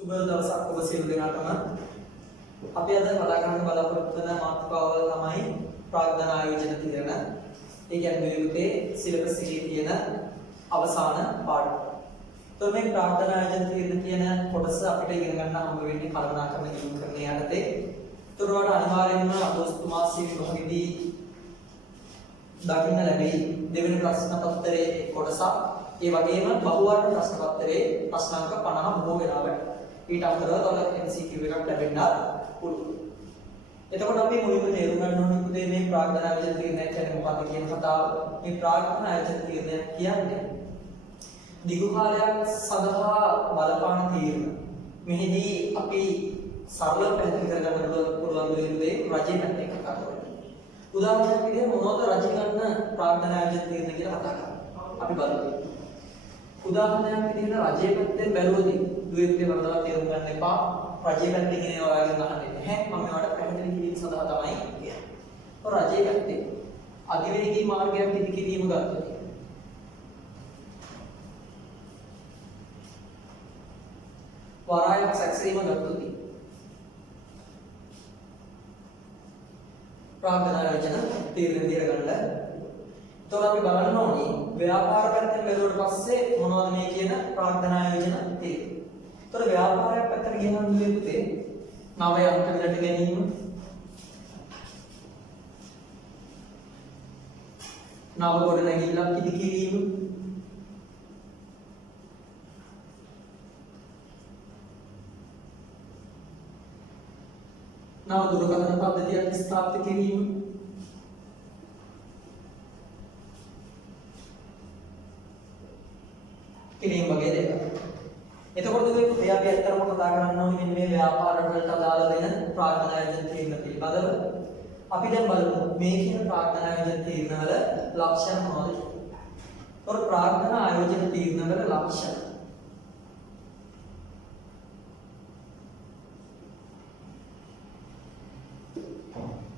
සුබ දවසක් ඔබ සියලු දෙනාටම. අපි අද කතා කරන්න බලාපොරොත්තු වෙන මාතෘකාව තමයි ප්‍රාග්ධන ආයෝජන තීරණ. ඒ කියන්නේ විවිධේ සිලබස් එකේ තියෙන අවසාන පාඩම. તો මේ ප්‍රාග්ධන ආයෝජන තීරණ කියන කොටස අපිට ඉගෙන ගන්න හම්බ වෙන්නේ කල්පනාකරන ඉගෙන කරන යටතේ. ඒතරවට අනිවාර්යයෙන්ම අගෝස්තු මාසයේ විභාගෙදී දකින්න ලැබෙයි දෙවෙනි ප්‍රශ්න පත්‍රයේ කොටසක්. ඒ වගේම බහුවර්ණ ප්‍රශ්න පත්‍රයේ ප්‍රශ්නාංක 50 බොහෝ වෙලාවට ඊට අමතරව තව MCQ එකක් ලැබෙන්න පුළුවන්. එතකොට අපි මුලින්ම තේරුම් ගන්න ඕනේ මේ ප්‍රාග්ධන ආයෝජන තීරණය කියන්නේ මොකක්ද කියන කතාව. මේ ප්‍රාග්ධන ආයෝජන තීරණය කියන්නේ දිගු කාලයක් සඳහා බලපාන තීරණ. මෙහිදී අපි සරලව පැහැදිලි කරගන්න පුළුවන් දේ රජයේ පැත්තෙන් කතා කරනවා. උදාහරණයක් විදිහට මොනවද රජ ගන්න ප්‍රාග්ධන ආයෝජන තීරණ කියලා කතා කරනවා. අපි බලමු. උදාහරණයක් විදිහට රජයේ පැත්තෙන් බැලුවොත් දුවෙත්තේ වරදවා තේරුම් ගන්න එපා. රජයේ පැත්තෙන් ඉන්නේ ඔයාලගෙන් අහන්නේ නැහැ. මම මේවට පැහැදිලි කිරීම සඳහා තමයි කියන්නේ. ඔය රජයේ පැත්තේ අධිවේගී මාර්ගයක් ඉදි කිරීම ගත්තොත් වරායක් සැකසීම ගත්තොත් ප්‍රාග්ධන ආයෝජන තීරණ දිර ගන්න. එතකොට අපි බලන්න ඕනේ ව්‍යාපාර පැත්තෙන් බැලුවට පස්සේ මොනවද මේ කියන ප්‍රාග්ධන ආයෝජන තීරණ. එතකොට ව්‍යාපාරයක් පැත්තට ගෙනල්ලා දුන්නේ නව යන්ත්‍ර විලට ගැනීම, නව ගොඩනැගිල්ලක් ඉදි කිරීම, නව දුරකථන පද්ධතියක් ස්ථාපිත කිරීම, කිරීම වගේ දේවල්. එතකොට මේ අපි ඇත්තටම කතා කරන්න ඕනේ මෙන්න මේ ව්‍යාපාර වලට අදාළ වෙන ප්‍රාග්ධන ආයෝජන තීරණ පිළිබඳව. අපි දැන් බලමු මේ කියන ප්‍රාග්ධන ආයෝජන තීරණ වල ලක්ෂණ මොනවද කියලා. ඒතකොට ප්‍රාග්ධන ආයෝජන තීරණ වල ලක්ෂණ.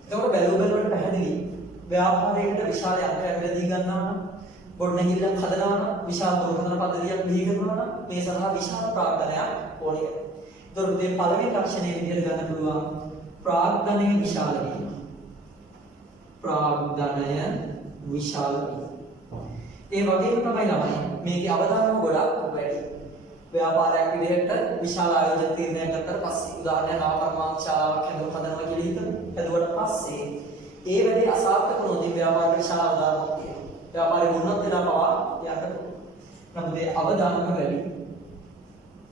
එතකොට බැලුවට පැහැදිලි ව්‍යාපාරයකට විශාල යන්ත්‍රයක් ලැබී ගන්නවා නම් ගොඩනැගිල්ලක් හදනවා නම් විශාල දුරකථන පද්ධතියක් බිහි කරනවා නම් මේ සඳහා විශාල ප්‍රාග්ධනයක් ඕනේ. ඒතකොට මේ පළවෙනි ලක්ෂණය විදිහට ගන්න පුළුවන් ප්‍රාග්ධනයේ විශාල වීම. ප්‍රාග්ධනය විශාල වීම. ඒ වගේම තමයි ළමයි මේකේ අවදානම ගොඩක් වැඩි. ව්‍යාපාරයක් විදිහට විශාල ආයෝජන තීරණයක් ගත්තට පස්සේ උදාහරණයක් නව කර්මාන්තශාලාවක් හදනවා කියලා හිතමු. හදුවට පස්සේ ඒ වැඩේ අසාර්ථක වුණොත් ව්‍යාපාරේ විශාල අවදානමක් තියෙනවා. ව්‍යාපාරේ වුණත් වෙනා පවා යට. නමුත් ඒ අවදානම වැඩි.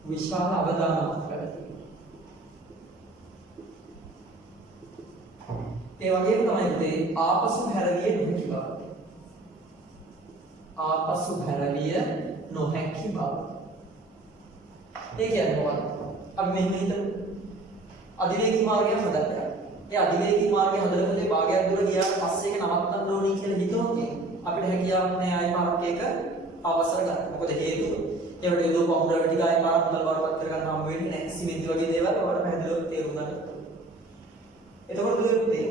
විශාල අවදානමක් වැඩි. ඒ වගේම තමයි මේ ආපසු හැරවිය නොහැකි බව. ආපසු හැරවිය නොහැකි බව. ඒ කියන්නේ මොකක්ද? අපි මෙන්න හිතමු. අධිවේගී මාර්ගය හදන්න. ඒ අධිවේගී මාර්ගය හදනකොට භාගයක් දුර ගියාට පස්සේ ඒක නවත්තන්න ඕනේ කියලා හිතුවොත් අපිට හැකියාවක් නෑ ආයෙ පාරක් එක අවසර ගන්න. මොකද හේතුව ඒවට යොදව පහුර ටික ආයෙ පාරක් මුදල් බාරපත් කර ගන්න හම්බ වෙන්නේ නෑ. සිමෙන්ති වගේ දේවල් ඔයාලට පැහැදිලිව තේරුම් ගන්න. එතකොට දුන්නේ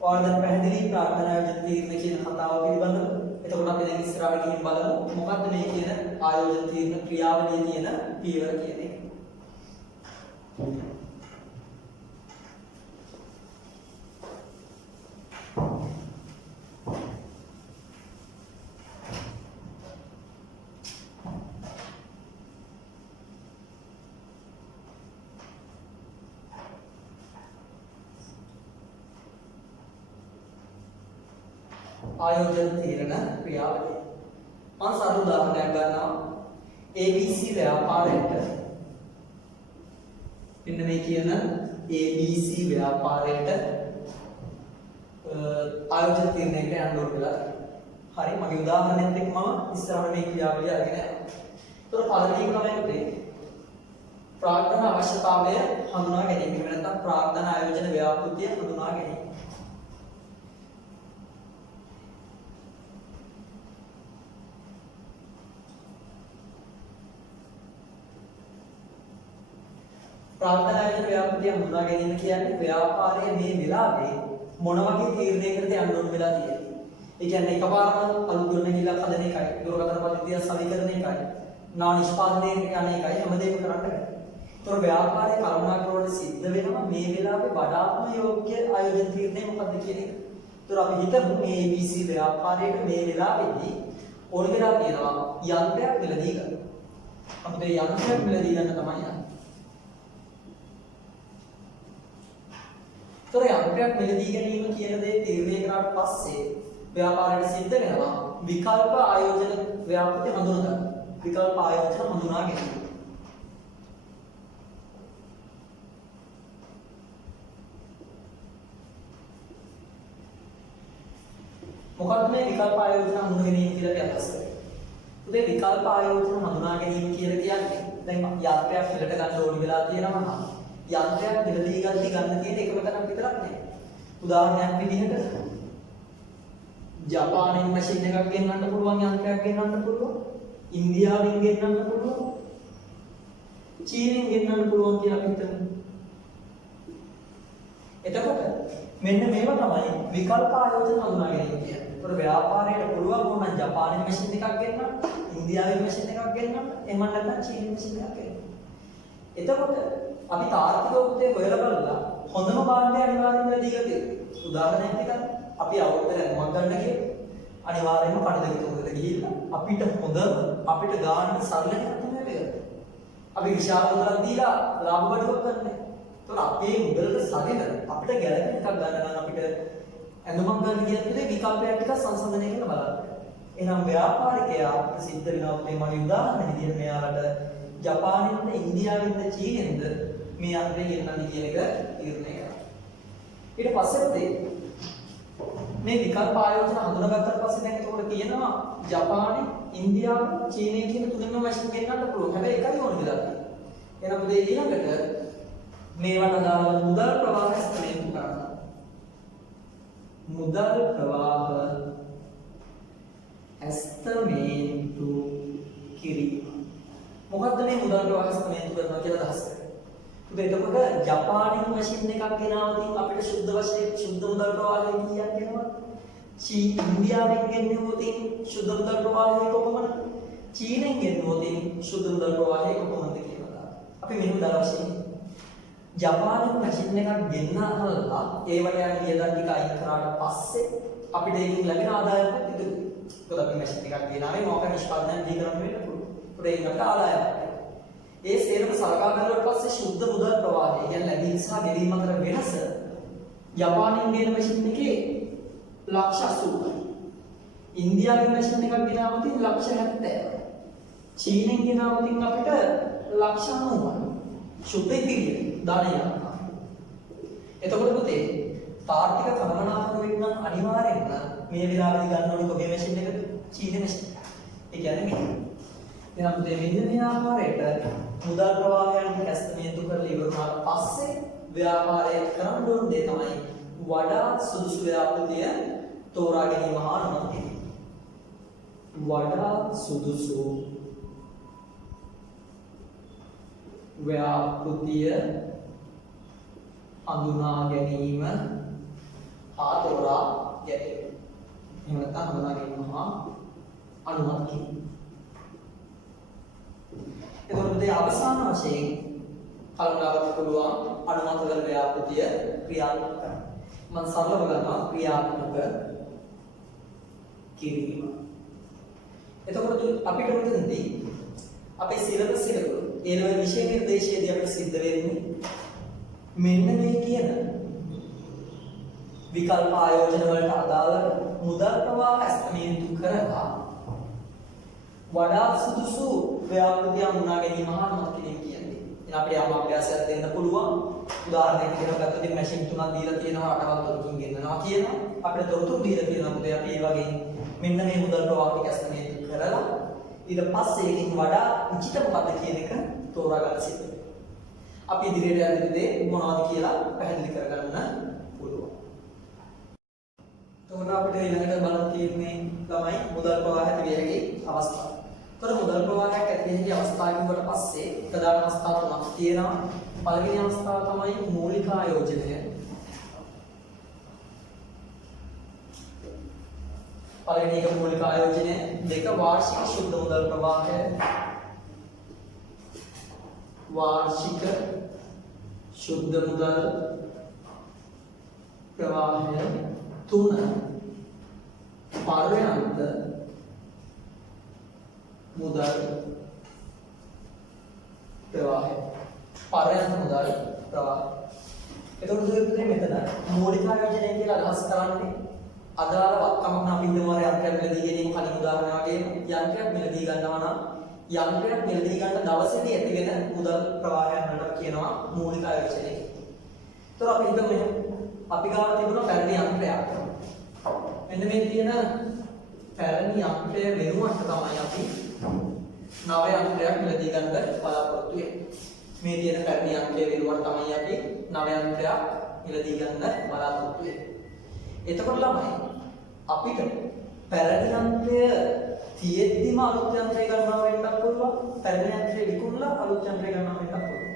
ඔයාලට දැන් පැහැදිලි ප්‍රාග්ධන ආයෝජන තීරණ කියන කතාව පිළිබඳව. එතකොට අපි දැන් ඉස්සරහට ගිහින් බලමු මොකක්ද මේ කියන ආයෝජන තීරණ ක්‍රියාවලියේ තියෙන පියවර කියන එක. ආයෝජන තීරණ ක්‍රියාවලිය. මම සරල උදාහරණයක් ගන්නවා. ABC ව්‍යාපාරයට මෙන්න මේ කියන ABC ව්‍යාපාරයට ආයෝජන තීරණයකට යන්න ඕන කියලා. හරි මගේ උදාහරණයත් එක්ක මම ඉස්සරහට මේ ක්‍රියාවලිය අරගෙන යනවා. ඒතකොට පළවෙනි එක තමයි ප්‍රාග්ධන අවශ්‍යතාවය හඳුනා ගැනීම. එහෙම නැත්නම් ප්‍රාග්ධන ආයෝජන ව්‍යාපෘතිය හඳුනා ගැනීම. ප්‍රාග්ධන ආයෝජන ව්‍යාපෘතිය හඳුනා ගැනීම කියන්නේ ව්‍යාපාරයේ මේ වෙලාවේ මොන වගේ තීරණයකටද යන්න ඕන වෙලා තියෙන්නේ. ඒ කියන්නේ එකපාරම අලුත් ගොඩනැගිල්ලක් හදන එකයි, දුරකථන පද්ධතිය සවීකරණ එකයි, නා නිෂ්පාදනයේ යන එකයි හැමදේම කරන්න බෑ. තොර ව්‍යාපාරයේ කළමනාකරනකොට සිද්ධ වෙනවා මේ වෙලාවේ වඩාත්ම යෝග්‍ය ආයෝජන තීරණය මොකක්ද කියන එක. තොර අපි හිතමු මේ ABC ව්‍යාපාරයේ මේ වෙලාවේදී ඕන වෙලා තියෙනවා යන්ත්‍රයක් මිලදී ගන්න. අපිට යන්ත්‍රයක් මිලදී ගන්න තමයි යන්නේ. තොර යන්ත්‍රයක් මිලදී ගැනීම කියන දේ තීරණය කරාට පස්සේ ව්‍යාපාරයට සිද්ධ වෙනවා විකල්ප ආයෝජන ව්‍යාපෘති හඳුනා ගන්න. විකල්ප ආයෝජන හඳුනා ගැනීම. මොකක්ද මේ විකල්ප ආයෝජන හඳුනා ගැනීම කියලා අපි අදහස් කරන්නේ? උදේ විකල්ප ආයෝජන හඳුනා ගැනීම කියලා කියන්නේ දැන් යන්ත්‍රයක් පිළට ගන්න ඕනි වෙලා තියෙනවා නම් යන්ත්‍රයක් පිළදී ගන්න තියෙන එකම තැනක් විතරක් නෙවෙයි. උදාහරණයක් විදිහට ජපානයේ මැෂින් එකක් ගෙන්නන්න පුළුවන් යන්ත්‍රයක් ගෙන්නන්න පුළුවන්. ඉන්දියාවෙන් ගෙන්නන්න පුළුවන්. චීනෙන් ගෙන්නන්න පුළුවන් කියලා අපි හිතමු. එතකොට මෙන්න මේවා තමයි විකල්ප ආයෝජන හඳුනා ගැනීම කියන්නේ. ඒතර ව්‍යාපාරයට පුළුවන් වුණා ජපානයේ මැෂින් එකක් ගෙන්නන්න, ඉන්දියාවේ මැෂින් එකක් ගෙන්නන්න, එහෙම නැත්නම් චීනයේ මැෂින් එකක් ගෙන්නන්න. එතකොට අපි තාර්කික උත්තේ හොයලා බලලා හොඳම භාණ්ඩය අනිවාර්යෙන්ම දීලා තියෙනවා. උදාහරණයක් විදිහට අපි අවුරුද්දට මොකක් ගන්න කියලා අනිවාර්යෙන්ම කඩ දෙක තුනකට ගිහිල්ලා අපිට හොඳ අපිට ගන්න සරල එකක් තමයි මේක. අපි විශාල මුදලක් දීලා ලාභ බඩුවක් ගන්නෑ. ඒතකොට අපේ මුදලට සරිලන අපිට ගැළපෙන එකක් ගන්න නම් අපිට ඇඳුමක් ගන්න කියන්නේ විකල්පයක් ටිකක් සංසන්දනය කරලා බලන්න. එහෙනම් ව්‍යාපාරිකයා සිද්ධ වෙනවා මේ මම උදාහරණ විදිහට මෙයාලට ජපානයෙන්ද ඉන්දියාවෙන්ද චීනෙන්ද මේ යන්ත්‍රය ගෙන්නන්න කියන එක තීරණය කරනවා. ඊට පස්සේ මේ විකල්ප ආයෝජන හඳුනාගත්තට පස්සේ දැන් ඒකට කියනවා ජපානයේ ඉන්දියාව චීනය කියන තුනම මැෂින් ගෙන්නන්න පුළුවන්. හැබැයි එකයි ඕන විදිහට. එහෙනම් මේ ඊළඟට මේවට අදාළ මුදල් ප්‍රවාහ ස්ථානීය කරන්න. මුදල් ප්‍රවාහ ඇස්තමේන්තු කිරීම. මොකද්ද මේ මුදල් ප්‍රවාහ ඇස්තමේන්තු කරනවා කියලා අදහස් කරන්නේ? එතකොට ජපානයේ මැෂින් එකක් ගෙනාවොත් අපිට සුද්ධ වශයෙන් සුද්ධ මුදල් ප්‍රවාහය කීයක් එනවා? ඉන්දියාවෙන් ගෙන්නුවොත් සුද්ධ මුදල් ප්‍රවාහය කොපමණද? චීනෙන් ගෙන්නුවොත් සුද්ධ මුදල් ප්‍රවාහය කොපමණද කියලා. අපි මෙහෙම දාලා වශයෙන් ජපානයේ මැෂින් එකක් ගෙන්නහලා ඒවට යන වියදම් ටික අයින් කරාට පස්සේ අපිට ඒකෙන් ලැබෙන ආදායමත් ඉතුරු. ඒකත් අපි මැෂින් එකක් ගෙනාවේ මොකක් නිෂ්පාදනය දී කරන්න වෙන්න පුළුවන්. ඒකට ඒකට ආදායමක්. ඒ සේරම සලකා බලනකොට පස්සේ සුද්ධ මුදල් ප්‍රවාහය කියන්නේ ලැබීම සහ ගෙවීම අතර වෙනස ජපානයෙන් ගෙන මැෂින් එකේ ලක්ෂ 80යි. ඉන්දියාවේ මැෂින් එකක් ගෙනාවොත් ලක්ෂ 70යි. චීනෙන් ගෙනාවොත් අපිට ලක්ෂ 90යි. සුද්ධ ඉතිරිය දාණය. එතකොට පුතේ තාර්කික කළමනාකරන වෙන්න නම් අනිවාර්යෙන්ම මේ වෙලාවේදී ගන්න ඕනේ කොහේ මැෂින් එකද? චීන මැෂින්. ඒ කියන්නේ මේ එහෙනම් මෙන්න මේ ආකාරයට මුදල් ප්‍රවාහයන් ඇස්තමේන්තු කරලා ඉවර වුණාට පස්සේ ව්‍යාපාරය කරන්න ඕන දේ තමයි වඩා සුදුසු ව්‍යාපෘතිය තෝරා ගැනීම හා අනුමත කිරීම. වඩා සුදුසු ව්‍යාපෘතිය හඳුනා ගැනීම හා තෝරා ගැනීම. එහෙම නැත්නම් හඳුනා ගැනීම හා අනුමත කිරීම. එතකොට මේ අවසාන වශයෙන් කල්පනාවක් පුළුවන් අනුමත කරන ව්‍යාපෘතිය ක්‍රියාත්මක කරන්න. මම සරලව ගන්නවා ක්‍රියාත්මක කිරීම. එතකොට අපිට මෙතනදී අපේ සිලබස් එක තුළ ඒ වගේ විෂය නිර්දේශයේදී අපිට සිද්ධ වෙන්නේ මෙන්න මේ කියන විකල්ප ආයෝජන වලට අදාළ මුදල් ප්‍රවාහ ඇස්තමේන්තු කරලා වඩා සුදුසු ව්‍යාපෘතිය හඳුනා ගැනීම හා අනුමත කිරීම කියන්නේ. එහෙනම් අපිට යම් අභ්‍යාසයක් දෙන්න පුළුවන්. උදාහරණයක් විදිහට ගත්තොත් මැෂින් තුනක් දීලා තියෙනවා අටවල් තොරතුරු ගෙන්නනවා කියනවා. අපිට තොරතුරු දීලා තියෙනවා පුතේ අපි ඒ වගේ මෙන්න මේ මුදල් ප්‍රවාහ ටික ඇස්තමේන්තු කරලා ඊට පස්සේ ඒකෙන් වඩා උචිත මොකක්ද කියන එක තෝරා ගන්න සිද්ධ වෙනවා. අපි ඉදිරියට යන දේ මොනවද කියලා පැහැදිලි කරගන්න පුළුවන්. එතකොට අපිට ඊළඟට බලන්න තියෙන්නේ තමයි මුදල් ප්‍රවාහ ඇති විය හැකි අවස්ථා. තොර මුදල් ප්‍රවාහයක් ඇති වෙන අවස්ථාවකින් කොට පස්සේ ප්‍රධාන අවස්ථා තුනක් තියෙනවා. පළවෙනි අවස්ථාව තමයි මූලික ආයෝජනය. පළවෙනි එක මූලික ආයෝජනය, දෙක වාර්ෂික සුද්ධ මුදල් ප්‍රවාහය. වාර්ෂික ශුද්ධ මුදල් ප්‍රවාහය 3 පර්යන්ත මුදල් ප්‍රවාහය පර්යන්ත මුදල් ප්‍රවාහය. එතකොට දුරේ මෙතන මූලික ආයෝජනය කියලා අදහස් කරන්නේ අදාළ වත්කමක් නම් බිඳුමාර යන්ත්‍රයක් මිලදී ගැනීම කලින් උදාහරණ වගේ යන්ත්‍රයක් මිලදී ගන්නවා නම් යන්ත්‍රයක් මිලදී ගන්න දවසේදී ඇතිවෙන මුදල් ප්‍රවාහයන් වලට කියනවා මූලික ආයෝජනය කියලා. ඒතර අපි හිතමු අපි ගාව තිබුණා පැරණි යන්ත්‍රයක්. මෙන්න මේ තියෙන පැරණි යන්ත්‍රය වෙනුවට තමයි අපි නව යන්ත්‍රයක් මිලදී ගන්න බලාපොරොත්තු වෙන්නේ. මේ තියෙන පැරණි යන්ත්‍රය වෙනුවට තමයි අපි නව යන්ත්‍රයක් මිලදී ගන්න බලාපොරොත්තු වෙන්නේ. එතකොට ළමයි අපිට පැරණි යන්ත්‍රය තියෙද්දිම අලුත් යන්ත්‍රය ගන්නවා වෙන්නත් පුළුවන්. පැරණි යන්ත්‍රය විකුණලා අලුත් යන්ත්‍රය ගන්නවා වෙන්නත් පුළුවන්.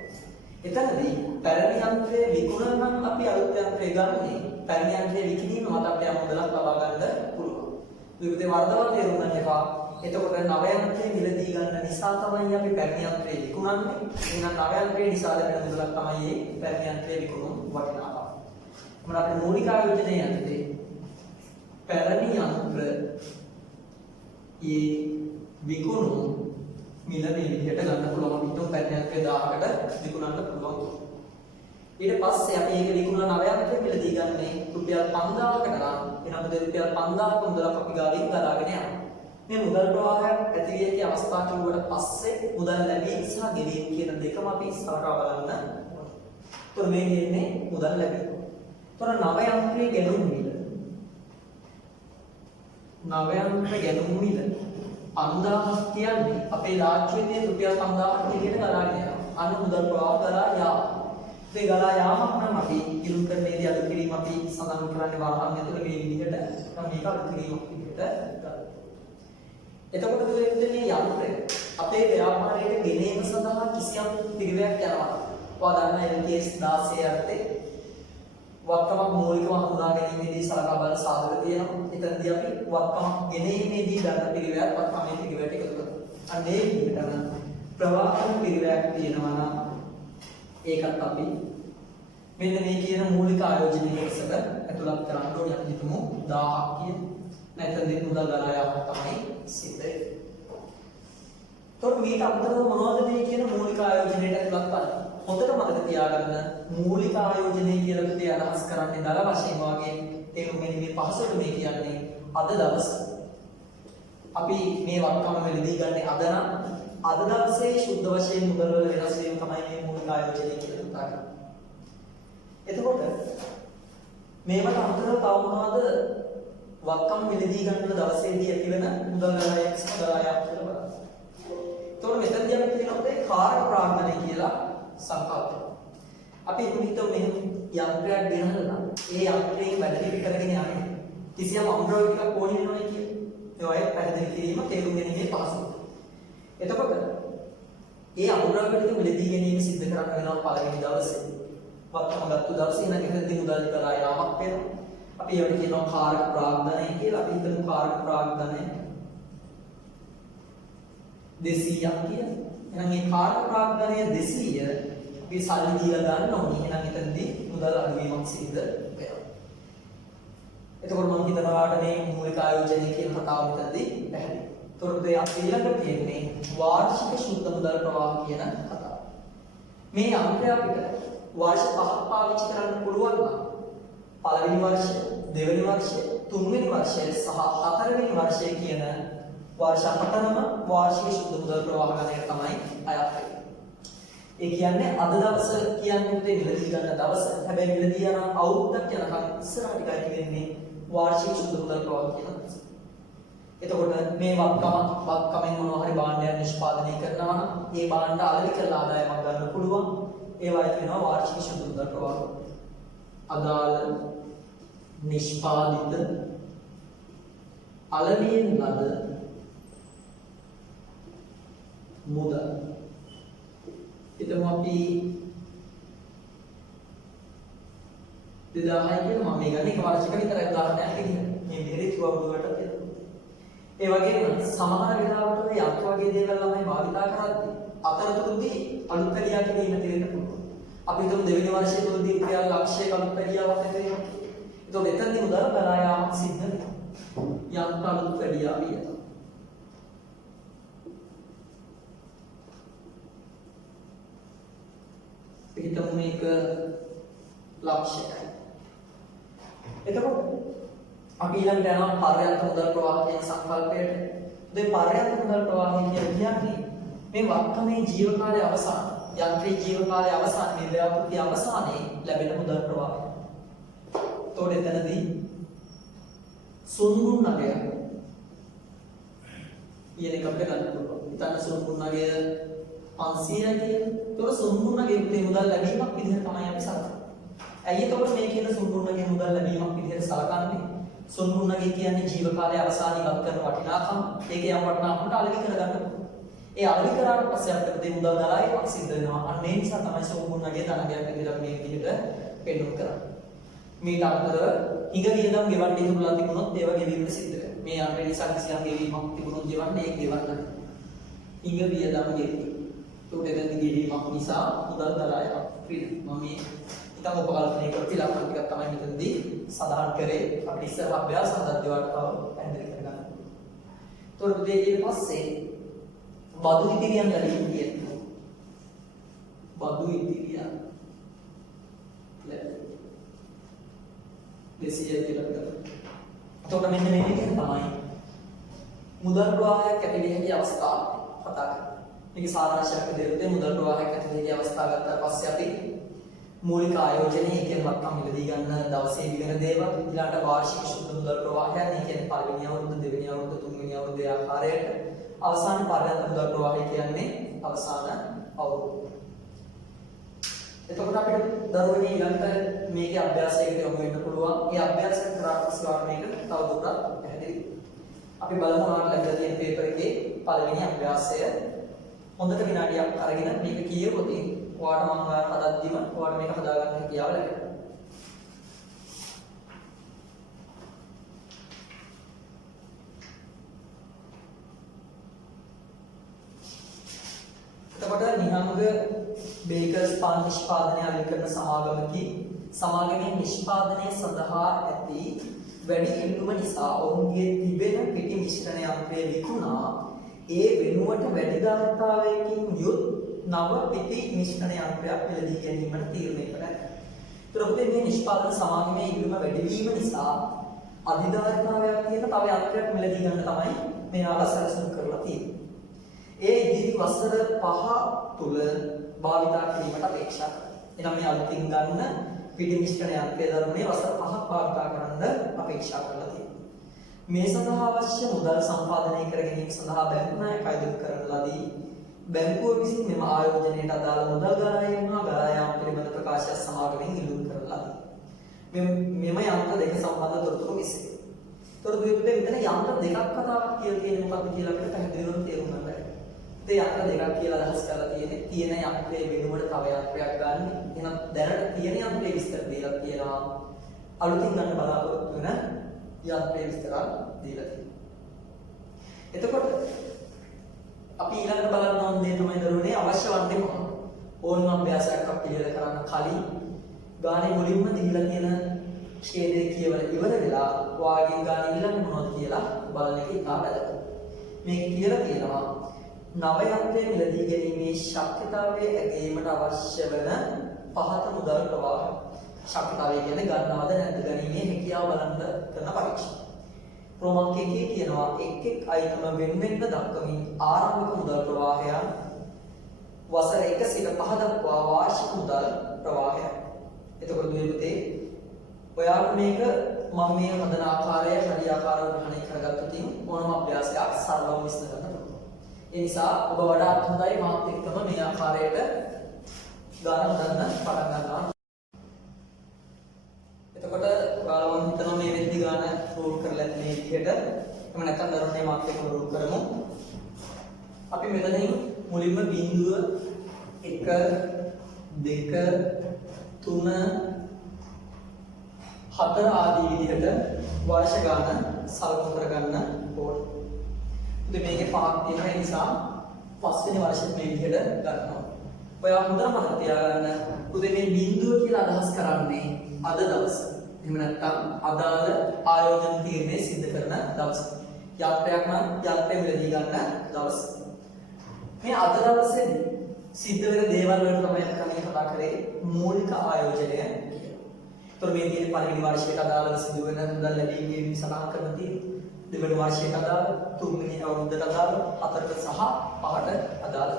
එතනදී පැරණි යන්ත්‍රය විකුණන නම් අපි අලුත් යන්ත්‍රය ගන්නේ පැරණි යන්ත්‍රය විකිණීම මත අපිට මුදලක් ලබා ගන්න පුළුවන්. විවිධ වර්ධව තේරුම් ගන්න එපා. එතකොට නව යන්ත්‍රය මිලදී ගන්න නිසා තමයි අපි පැරණි යන්ත්‍රය විකුණන්නේ. එහෙනම් නව යන්ත්‍රය නිසා ලැබෙන මුදලක් තමයි මේ පැරණි යන්ත්‍රය විකුණුම් වටිනාකම. මොන අපේ මූලික ආයෝජනය යන්නේ පැරණි යන්ත්‍ර ඒ විකුණුම් මිල මේ විදිහට ගන්න පුළුවන්. පිටුම් පැරණි යන්ත්‍රය 1000කට විකුණන්න පුළුවන්. ඊට පස්සේ අපි ඒක විකුණන නව යන්ත්‍රය මිලදී ගන්නේ රුපියල් 5000කට නම් එනමුද රුපියල් 5000ක මුදලක් අපි ගාවින් ගලාගෙන යනවා. මේ මුදල් ප්‍රවාහයක් ඇති වෙච්ච අවස්ථා කිව්වට පස්සේ මුදල් ලැබීම සහ ගෙවීම කියන දෙකම අපි ඉස්සරහට බලන්න ඕනේ. ඒතර මේ කියන්නේ මුදල් ලැබීම. තොර නව යන්ත්‍රයේ ගැනුම් මිල නව යන්ත්‍ර ගැනුම් මිල 5000ක් කියන්නේ අපේ රාජ්‍යයේ තියෙන රුපියල් 5000ක් විදිහට ගලාගෙන යනවා. අන්න මුදල් ප්‍රවාහ ගලා යාම. මේ ගලා යාමක් නම් අපි ඉරුම් කරන්නේදී අලුත් කිරීම අපි සඳහන් කරන්නේ වාහන ඇතුළේ මේ විදිහට නම් මේක අලුත් කිරීමක් විදිහට ගන්නවා. එතකොට දෙන්නේ මේ යන්ත්‍රය අපේ ව්‍යාපාරයට ගෙනීම සඳහා කිසියම් පිළිවෙලක් යනවා. ඔයා දන්න LTS 16 යත්තේ වත්කමක් මූලිකව හඳුනා ගැනීමේදී සලකා බලන සාධක තියෙනවා. එතනදී අපි වත්කමක් ගෙනීමේදී ගන්න පිළිවෙලක් වත්කමේ පිළිවෙලට එකතු කරනවා. අන්න ඒ විදිහටම ප්‍රවාහන පිළිවෙලක් තියෙනවා නම් ඒකත් අපි මෙන්න මේ කියන මූලික ආයෝජනයේ එකසක ඇතුළත් කරන්න ඕනේ. අපි හිතමු 1000ක් කියන. නැත්නම් දෙක මුදල් ගලා යාමක් තමයි සිද්ධ වෙන්නේ. තොර මේක අතරම මොනවද මේ කියන මූලික ආයෝජනයට ඇතුළත් කරන්නේ? හොඳට මතක තියාගන්න මූලික ආයෝජනය කියලා පුතේ අදහස් කරන්නේ දල වශයෙන් වාගේ තේරුම් ගැනීමේ පහසුට මේ කියන්නේ අද දවස අපි මේ වත්කම වෙලදී ගන්න අද නම් අද දවසේ සුද්ධ වශයෙන් මුදල් වල වෙනස් වීම තමයි මේ මූලික ආයෝජනය කියලා කතා කරන්නේ. එතකොට මේවට අමතරව තව මොනවද වත්කම වෙලදී ගන්න දවසේදී ඇතිවෙන මුදල් ගලායක් සමගලායක් කියලා බලන්න. එතකොට මෙතනදී අපි කියනවා කාර්ය ප්‍රාග්ධනය කියලා සංකල්පය. අපි හිතමු මෙහෙම යන්ත්‍රයක් ගෙනහලා ඒ යන්ත්‍රයෙන් වැඩ ටික කරගෙන යන්නේ කිසියම් අමුද්‍රව්‍ය ටිකක් ඕනේ වෙනවනේ කියන්නේ. ඒ වගේ පැහැදිලි කිරීම තේරුම් ගැනීමේ පහසුව. එතකොට ඒ අමුද්‍රව්‍ය ටික මිලදී ගැනීම සිද්ධ කරන්න වෙනවා පළවෙනි දවසේ. වත්කම ගත්ත දවසේ ඉඳන් ඉතින් මුදල් ගලා යාමක් වෙනවා. අපි ඒවට කියනවා කාර්ය ප්‍රාග්ධනය කියලා. අපි හිතමු කාර්ය ප්‍රාග්ධනය 200ක් කියලා. එහෙනම් මේ කාර්ය ප්‍රාග්ධනය 200 අපි සල්ලි දීලා ගන්න ඕනේ. එහෙනම් එතනදී මුදල් අඩුවීමක් සිද්ධ වෙනවා. එතකොට මම හිතනවා මේ මූලික ආයෝජනය කියන කතාව මෙතනදී පැහැදිලි. ඒතකොට අපි ඊළඟට තියෙන්නේ වාර්ෂික සුද්ධ මුදල් ප්‍රවාහ කියන කතාව. මේ යන්ත්‍රය අපිට වර්ෂ 5ක් පාවිච්චි කරන්න පුළුවන් නම් පළවෙනි වර්ෂය, දෙවෙනි වර්ෂය, තුන්වෙනි වර්ෂය සහ හතරවෙනි වර්ෂය කියන වර්ෂ 4ම වාර්ෂික සුද්ධ මුදල් ප්‍රවාහ ගණනයට තමයි අයත් වෙන්නේ. ඒ කියන්නේ අද දවස කියන්නේ උදේ මිලදී ගන්න දවස. හැබැයි මිලදී යන අවුරුද්දක් යනකම් ඉස්සරහට ගන්න වෙන්නේ වාර්ෂික සුද්ධ මුදල් ප්‍රවාහ කියන දවස. එතකොට මේ වත්කමෙන් මොනවා හරි භාණ්ඩයක් නිෂ්පාදනය කරනවා නම් ඒ භාණ්ඩ අලෙවි කරලා ආදායමක් ගන්න පුළුවන්. ඒවයි කියනවා වාර්ෂික සුද්ධ මුදල් ප්‍රවාහ. අදාළ නිෂ්පාදිත අලෙවියෙන් ලද මුදල්. හිතමු අපි 2000යි කියලා මම මේ ගන්නේ එක වර්ෂයක විතරයි උදාහරණයක් විදිහට. මේ විදිහට කිව්වොත් ඒ වගේම සමහර වෙලාවට යන්ත්‍ර වගේ දේවල් ළමයි භාවිතා කරද්දී අතරතුරදී අලුත් පැලියා කියලා ඉන්න තේරෙන්න පුළුවන්. අපි හිතමු දෙවෙනි වර්ෂයේ තුලදී රුපියල් ලක්ෂයක අලුත් පැලියාවක් ඇති වෙනවා. ඒතකොට එතනදී මුදල් ගලා යාමක් සිද්ධ වෙනවා. යම් අලුත් පැලියා වියත. හිතමු මේක ලක්ෂයයි. එතකොට අපි ඊළඟට යනවා පර්යාප්ත මුදල් ප්‍රවාහයේ සංකල්පයට. දැන් පර්යාප්ත මුදල් ප්‍රවාහය කියන්නේ මේ වර්තමානයේ ජීව කාලයේ අවසාන, යන්ත්‍රයේ ජීව කාලයේ අවසාන, මේ ව්‍යාපෘතිය අවසානයේ ලැබෙන මුදල් ප්‍රවාහය. එතකොට එතනදී සුන්බුන් නගය කියන එක අපිට ගන්න පුළුවන්. හිතන්න සුන්බුන් නගය 500යි කියලා. එතකොට සුන්බුන් නගයේ මුදල් ලැබීමක් විදිහට තමයි අපි සලකන්නේ. ඇයි එතකොට මේ කියන සුන්බුන් නගයේ මුදල් ලැබීමක් විදිහට සලකන්නේ? සුන්බුන් නගය කියන්නේ ජීව කාලයේ අවසානයේ ඉවත් කරන වටිනාකම. ඒකේ යම් වටිනාකමකට අලෙවි කරගන්න පුළුවන්. ඒ අලෙවි කරාට පස්සේ අපිට මේ මුදල් දරායමක් සිද්ධ වෙනවා. අන්න ඒ නිසා තමයි සුන්බුන් නගයේ ධනගයක් විදිහට මේ විදිහට පෙන්වන්න කරන්නේ. මේට අතරව හිඟ වියදම් ගෙවන්න ඉතුරුලා තිබුණොත් ඒව ගෙවීමට සිද්ධ වෙනවා. මේ යන්ත්‍රය නිසා කිසියම් ගෙවීමක් තිබුණොත් ගෙවන්නේ ඒක ගෙවන්න. හිඟ වියදම් ගෙවීම. ඒකට එතනදී ගෙවීමක් නිසා මුදල් දරායමක් ක්‍රියා. මම මේ ඉතින් උපකල්පනය කරපු ඉලක්කම් ටිකක් තමයි මෙතනදී සඳහන් කරේ. අපිට ඉස්සර අභ්‍යාස සම්බන්ධ ඒවාට තව පැහැදිලි කරගන්න. ඒතකොට ඊට පස්සේ බදු ඉදිරියන් ලැබීම කියනවා. බදු ඉදිරියන් ලැබීම 200 කියලා ගන්න. එතකොට මෙන්න මේ විදිහට තමයි මුදල් ප්‍රවාහයක් ඇති වෙන හැකි අවස්ථාව කතා කරන්නේ. මේක සාරාංශයක් විදිහට මුදල් ප්‍රවාහයක් ඇති වෙන හැකි අවස්ථාව ගත්තා පස්සේ අපි මූලික ආයෝජනයේ කියන්නේ වත්කම් මිලදී ගන්න දවසේ ඉගෙන දේවල් ඊළඟට වාර්ෂික ශුද්ධ මුදල් ප්‍රවාහය කියන්නේ පළවෙනි අවුරුද්ද දෙවෙනි අවුරුද්ද තුන්වෙනි අවුරුද්දේ ආකාරයට අවසාන පර්යාප්ත මුදල් ප්‍රවාහය කියන්නේ අවසාන අවුරුද්ද. එතකොට අපිට දරුවනේ ඊළඟට මේකේ අභ්‍යාසයකට යොමු වෙන්න පුළුවන්. ඒ අභ්‍යාසය කරාට පස්සේ මේක තවදුරටත් පැහැදිලි. අපි බලමු ඔයාලට ලැබිලා තියෙන පේපර් එකේ පළවෙනි අභ්‍යාසය. හොඳට විනාඩියක් අරගෙන මේක කියවොත් ඔයාලට මම හදද්දිම ඔයාලට මේක හදාගන්න හැකියාව ලැබෙනවා. එතකොට නිහංග බේකර්ස් පාන් නිෂ්පාදනය අලෙවි කරන සමාගමකි සමාගමේ නිෂ්පාදනය සඳහා ඇති වැඩි ඉල්ලුම නිසා ඔවුන්ගේ තිබෙන පිටි මිශ්‍රණ යන්ත්‍රය විකුණා ඒ වෙනුවට වැඩි ධාරිතාවයකින් යුත් නව පිටි මිශ්‍රණ යන්ත්‍රයක් මිලදී ගැනීමට තීරණය කළා. ඒතකොට මේ නිෂ්පාදන සමාගමේ ඉල්ලුම වැඩි වීම නිසා අධිධාරිතාවයක් තියෙන තව යන්ත්‍රයක් මිලදී ගන්න තමයි මෙයාලා සැලසුම් කරලා තියෙන්නේ. ඒ ඉදිරි වසර 5 තුල භාවිතා කිරීමට අපේක්ෂා කරනවා. එනම් මේ අලුතින් ගන්න පිටි මිශ්‍රණ යන්ත්‍රය ධර්මයේ වසර 5ක් භාවිතා කරන්න අපේක්ෂා කරලා තියෙනවා. මේ සඳහා අවශ්‍ය මුදල් සම්පාදනය කර ගැනීම සඳහා බැංකු ණය කයිදු කරන ලදී. බැංකුව විසින් මෙම ආයෝජනයට අදාළ මුදල් ගායම් හා ගායම් පිළිබඳ ප්‍රකාශය සමාගමෙන් ඉල්ලුම් කරලා මෙම යන්ත්‍ර දෙක සම්බන්ධ තොරතුරු මෙසේ. තොරතුරු දෙක විතර යන්ත්‍ර දෙකක් කතාවක් කියලා කියන්නේ මොකක්ද කියලා අපිට පැහැදිලිවම තේරුම් ගන්න බැහැ. ඒ යන්ත්‍ර දෙකක් කියලා අදහස් කරලා තියෙන යන්ත්‍රයේ වෙනුවට තව යන්ත්‍රයක් ගන්න. එහෙනම් දැනට තියෙන යන්ත්‍රයේ විස්තර දීලා තියෙනවා. අලුතින් ගන්න බලාපොරොත්තු වෙන යන්ත්‍රයේ විස්තර දීලා තියෙනවා. එතකොට අපි ඊළඟට බලන්න ඕන දේ තමයි දරුවනේ අවශ්‍ය වන්නේ මොකක්ද? ඕනම අභ්‍යාසයක් පිළිවෙල කරන්න කලින් ගානේ මුලින්ම දීලා තියෙන ඡේදයේ කියවල ඉවර වෙලා වාගේ ගාන ඊළඟ මොනවද කියලා බලන එක ඉතා වැදගත්. මේක කියලා තියෙනවා නව යන්ත්‍රයේ මිලදී ගැනීමේ ශක්තිතාවයේ ඇගීමට අවශ්‍ය වන පහත මුදල් ප්‍රවාහය. ශක්තිතාවය කියන්නේ ගන්නවද නැද්ද ගැනීමේ හැකියාව බලන්න කරන පරීක්ෂණ. ප්‍රෝමක් එකේ කියනවා එක් අයිටම වෙන දක්වමින් ආරම්භක මුදල් ප්‍රවාහයන් වසර 1 සිට 5 දක්වා වාර්ෂික මුදල් ප්‍රවාහය. එතකොට දුවේ පුතේ ඔයාලට මේක මම මේ හදන ආකාරය හරි ආකාරව ග්‍රහණය කරගත්තොත් ඕනම අභ්‍යාසයක් සරලව විශ්ලේෂණය කරන්න පුළුවන්. ඒ නිසා ඔබ වඩාත් හොඳයි මාත් එක්කම මේ ආකාරයට ගාන හදන්න පටන් ගන්නවා. එතකොට ඔයාලා මම හිතනවා මේ වෙද්දි ගාන රූල් කරලා මේ විදිහට එහෙම නැත්නම් දරුවනේ මාත් එක්ක රූල් කරමු. අපි මෙතනින් මුලින්ම බිංදුව 1 2 3 4 ආදී විදිහට වර්ෂ ගාන සලකුණු කරගන්න ඕනේ. ඉතින් මේකේ පහක් තියෙනවා ඒ නිසා පස්වෙනි වර්ෂෙත් මේ විදිහට ගන්නවා. ඔයා හොඳට මතක තියාගන්න උදේ මේ බිඳුව කියලා අදහස් කරන්නේ අද දවස. එහෙම නැත්නම් අදාළ ආයෝජන තීරණය සිදු කරන දවස. යන්ත්‍රයක් නම් යන්ත්‍රය මිලදී ගන්න දවස. මේ අද දවසේදී සිද්ධ වෙන දේවල් වලට තමයි කලින් කතා කරේ මූලික ආයෝජනය කියලා. ඒතර මේ තියෙන පළවෙනි වර්ෂයට අදාළව සිදු වෙන මුදල් ලැබීමේ සඳහන් කරන තියෙන්නේ. දෙවෙනි වර්ෂයට අදාළ, තුන්වෙනි අවුරුද්දට අදාළ, හතරට සහ පහට අදාළ.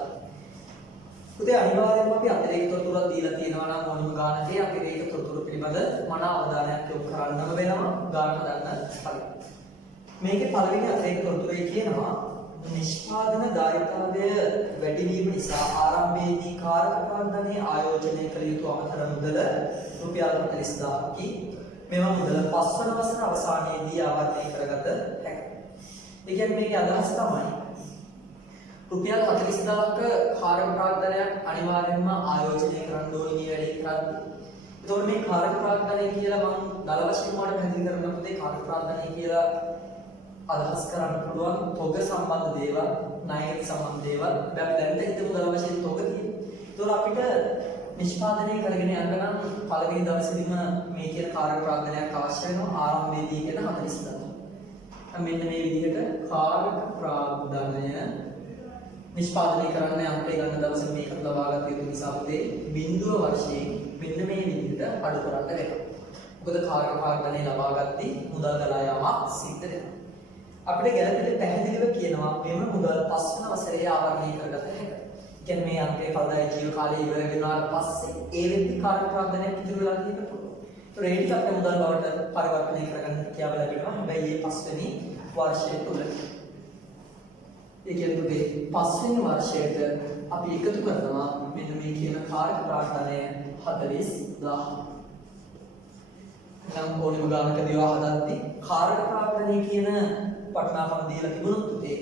උදේ අනිවාර්යයෙන්ම අපි අතිරේක තොරතුරු දීලා තියෙනවා නම් මොනම ගානකේ අතිරේක තොරතුරු පිළිබඳ මන අවධානයක් යොමු කරන්නම වෙනවා ගාන හදන්න කලින්. මේකේ පළවෙනි අතිරේක තොරතුරේ කියනවා නිෂ්පාදන ධාරිතාවය වැඩි වීම නිසා ආරම්භයේදී කාරක ප්‍රාන්දනයේ ආයෝජනය කළ යුතු අමතර මුදල රුපියල් 40000කි. මෙම මුදල පස්වන වසර අවසානයේදී ආවර්තනය කරගත හැකියි. ඒ කියන්නේ මේකේ අදහස තමයි රුපියල් 40000ක කාරක ප්‍රාන්දනයක් අනිවාර්යයෙන්ම ආයෝජනය කරන්න ඕනේ මේ වැඩේ කරද්දී. ඒතකොට මේ කාරක ප්‍රාන්දනය කියලා මම දල වශයෙන් මාට පැහැදිලි කරනකොට ඒ කාරක ප්‍රාන්දනය කියලා අදහස් කරන්න පුළුවන් තොග සම්බන්ධ දේවල්, ණය සම්බන්ධ දේවල්. අපි දැන් හිතමු දල වශයෙන් තොග තියෙනවා. ඒතකොට අපිට නිෂ්පාදනය කරගෙන යන්න නම් පළවෙනි දවසේදීම මේ කියන කාර්ය ප්‍රාග්ධනයක් අවශ්‍ය වෙනවා ආරම්භයේදී කියන 40000. මෙන්න මේ විදිහට කාර්ය ප්‍රාග්ධනය නිෂ්පාදනය කරන්න යම්පේ ගන්න දවසේ මේකට ලබාගත යුතු නිසා පුතේ බිඳුව වර්ෂයේ මෙන්න මේ විදිහට අඩු කරන්න වෙනවා. මොකද කාර්ය ප්‍රාග්ධනය ලබාගත්තී මුදල් ගලා යාමක් සිද්ධ වෙනවා. අපිට ගැළපෙන පැහැදිලිව කියනවා මෙම මුදල් පස්වන වසරේ ආවරණය කරගත හැකියි. කියන්නේ මේ අන්තයේ කවදායි ජීව කාලය ඉවර වෙනාට පස්සේ ඒ වෙද්දි කාර්ය ප්‍රාග්ධනයක් ඉදිරි වෙලා තියෙන්න පුළුවන්. ඒතර ඒ ටික අපේ මුදල් බවට පරිවර්තනය කරගන්න හැකියාව ලැබෙනවා. හැබැයි මේ පස්වෙනි වර්ෂයේ තුල. ඒ කියන්නේ පස්වෙනි වර්ෂයට අපි එකතු කරනවා මෙන්න මේ කියන කාර්ය ප්‍රාග්ධනය 40000. නම් ඕනෙම ගානක දේවා හදද්දී කාර්ය ප්‍රාග්ධනය කියන වටිනාකම දීලා තිබුණොත් උදේ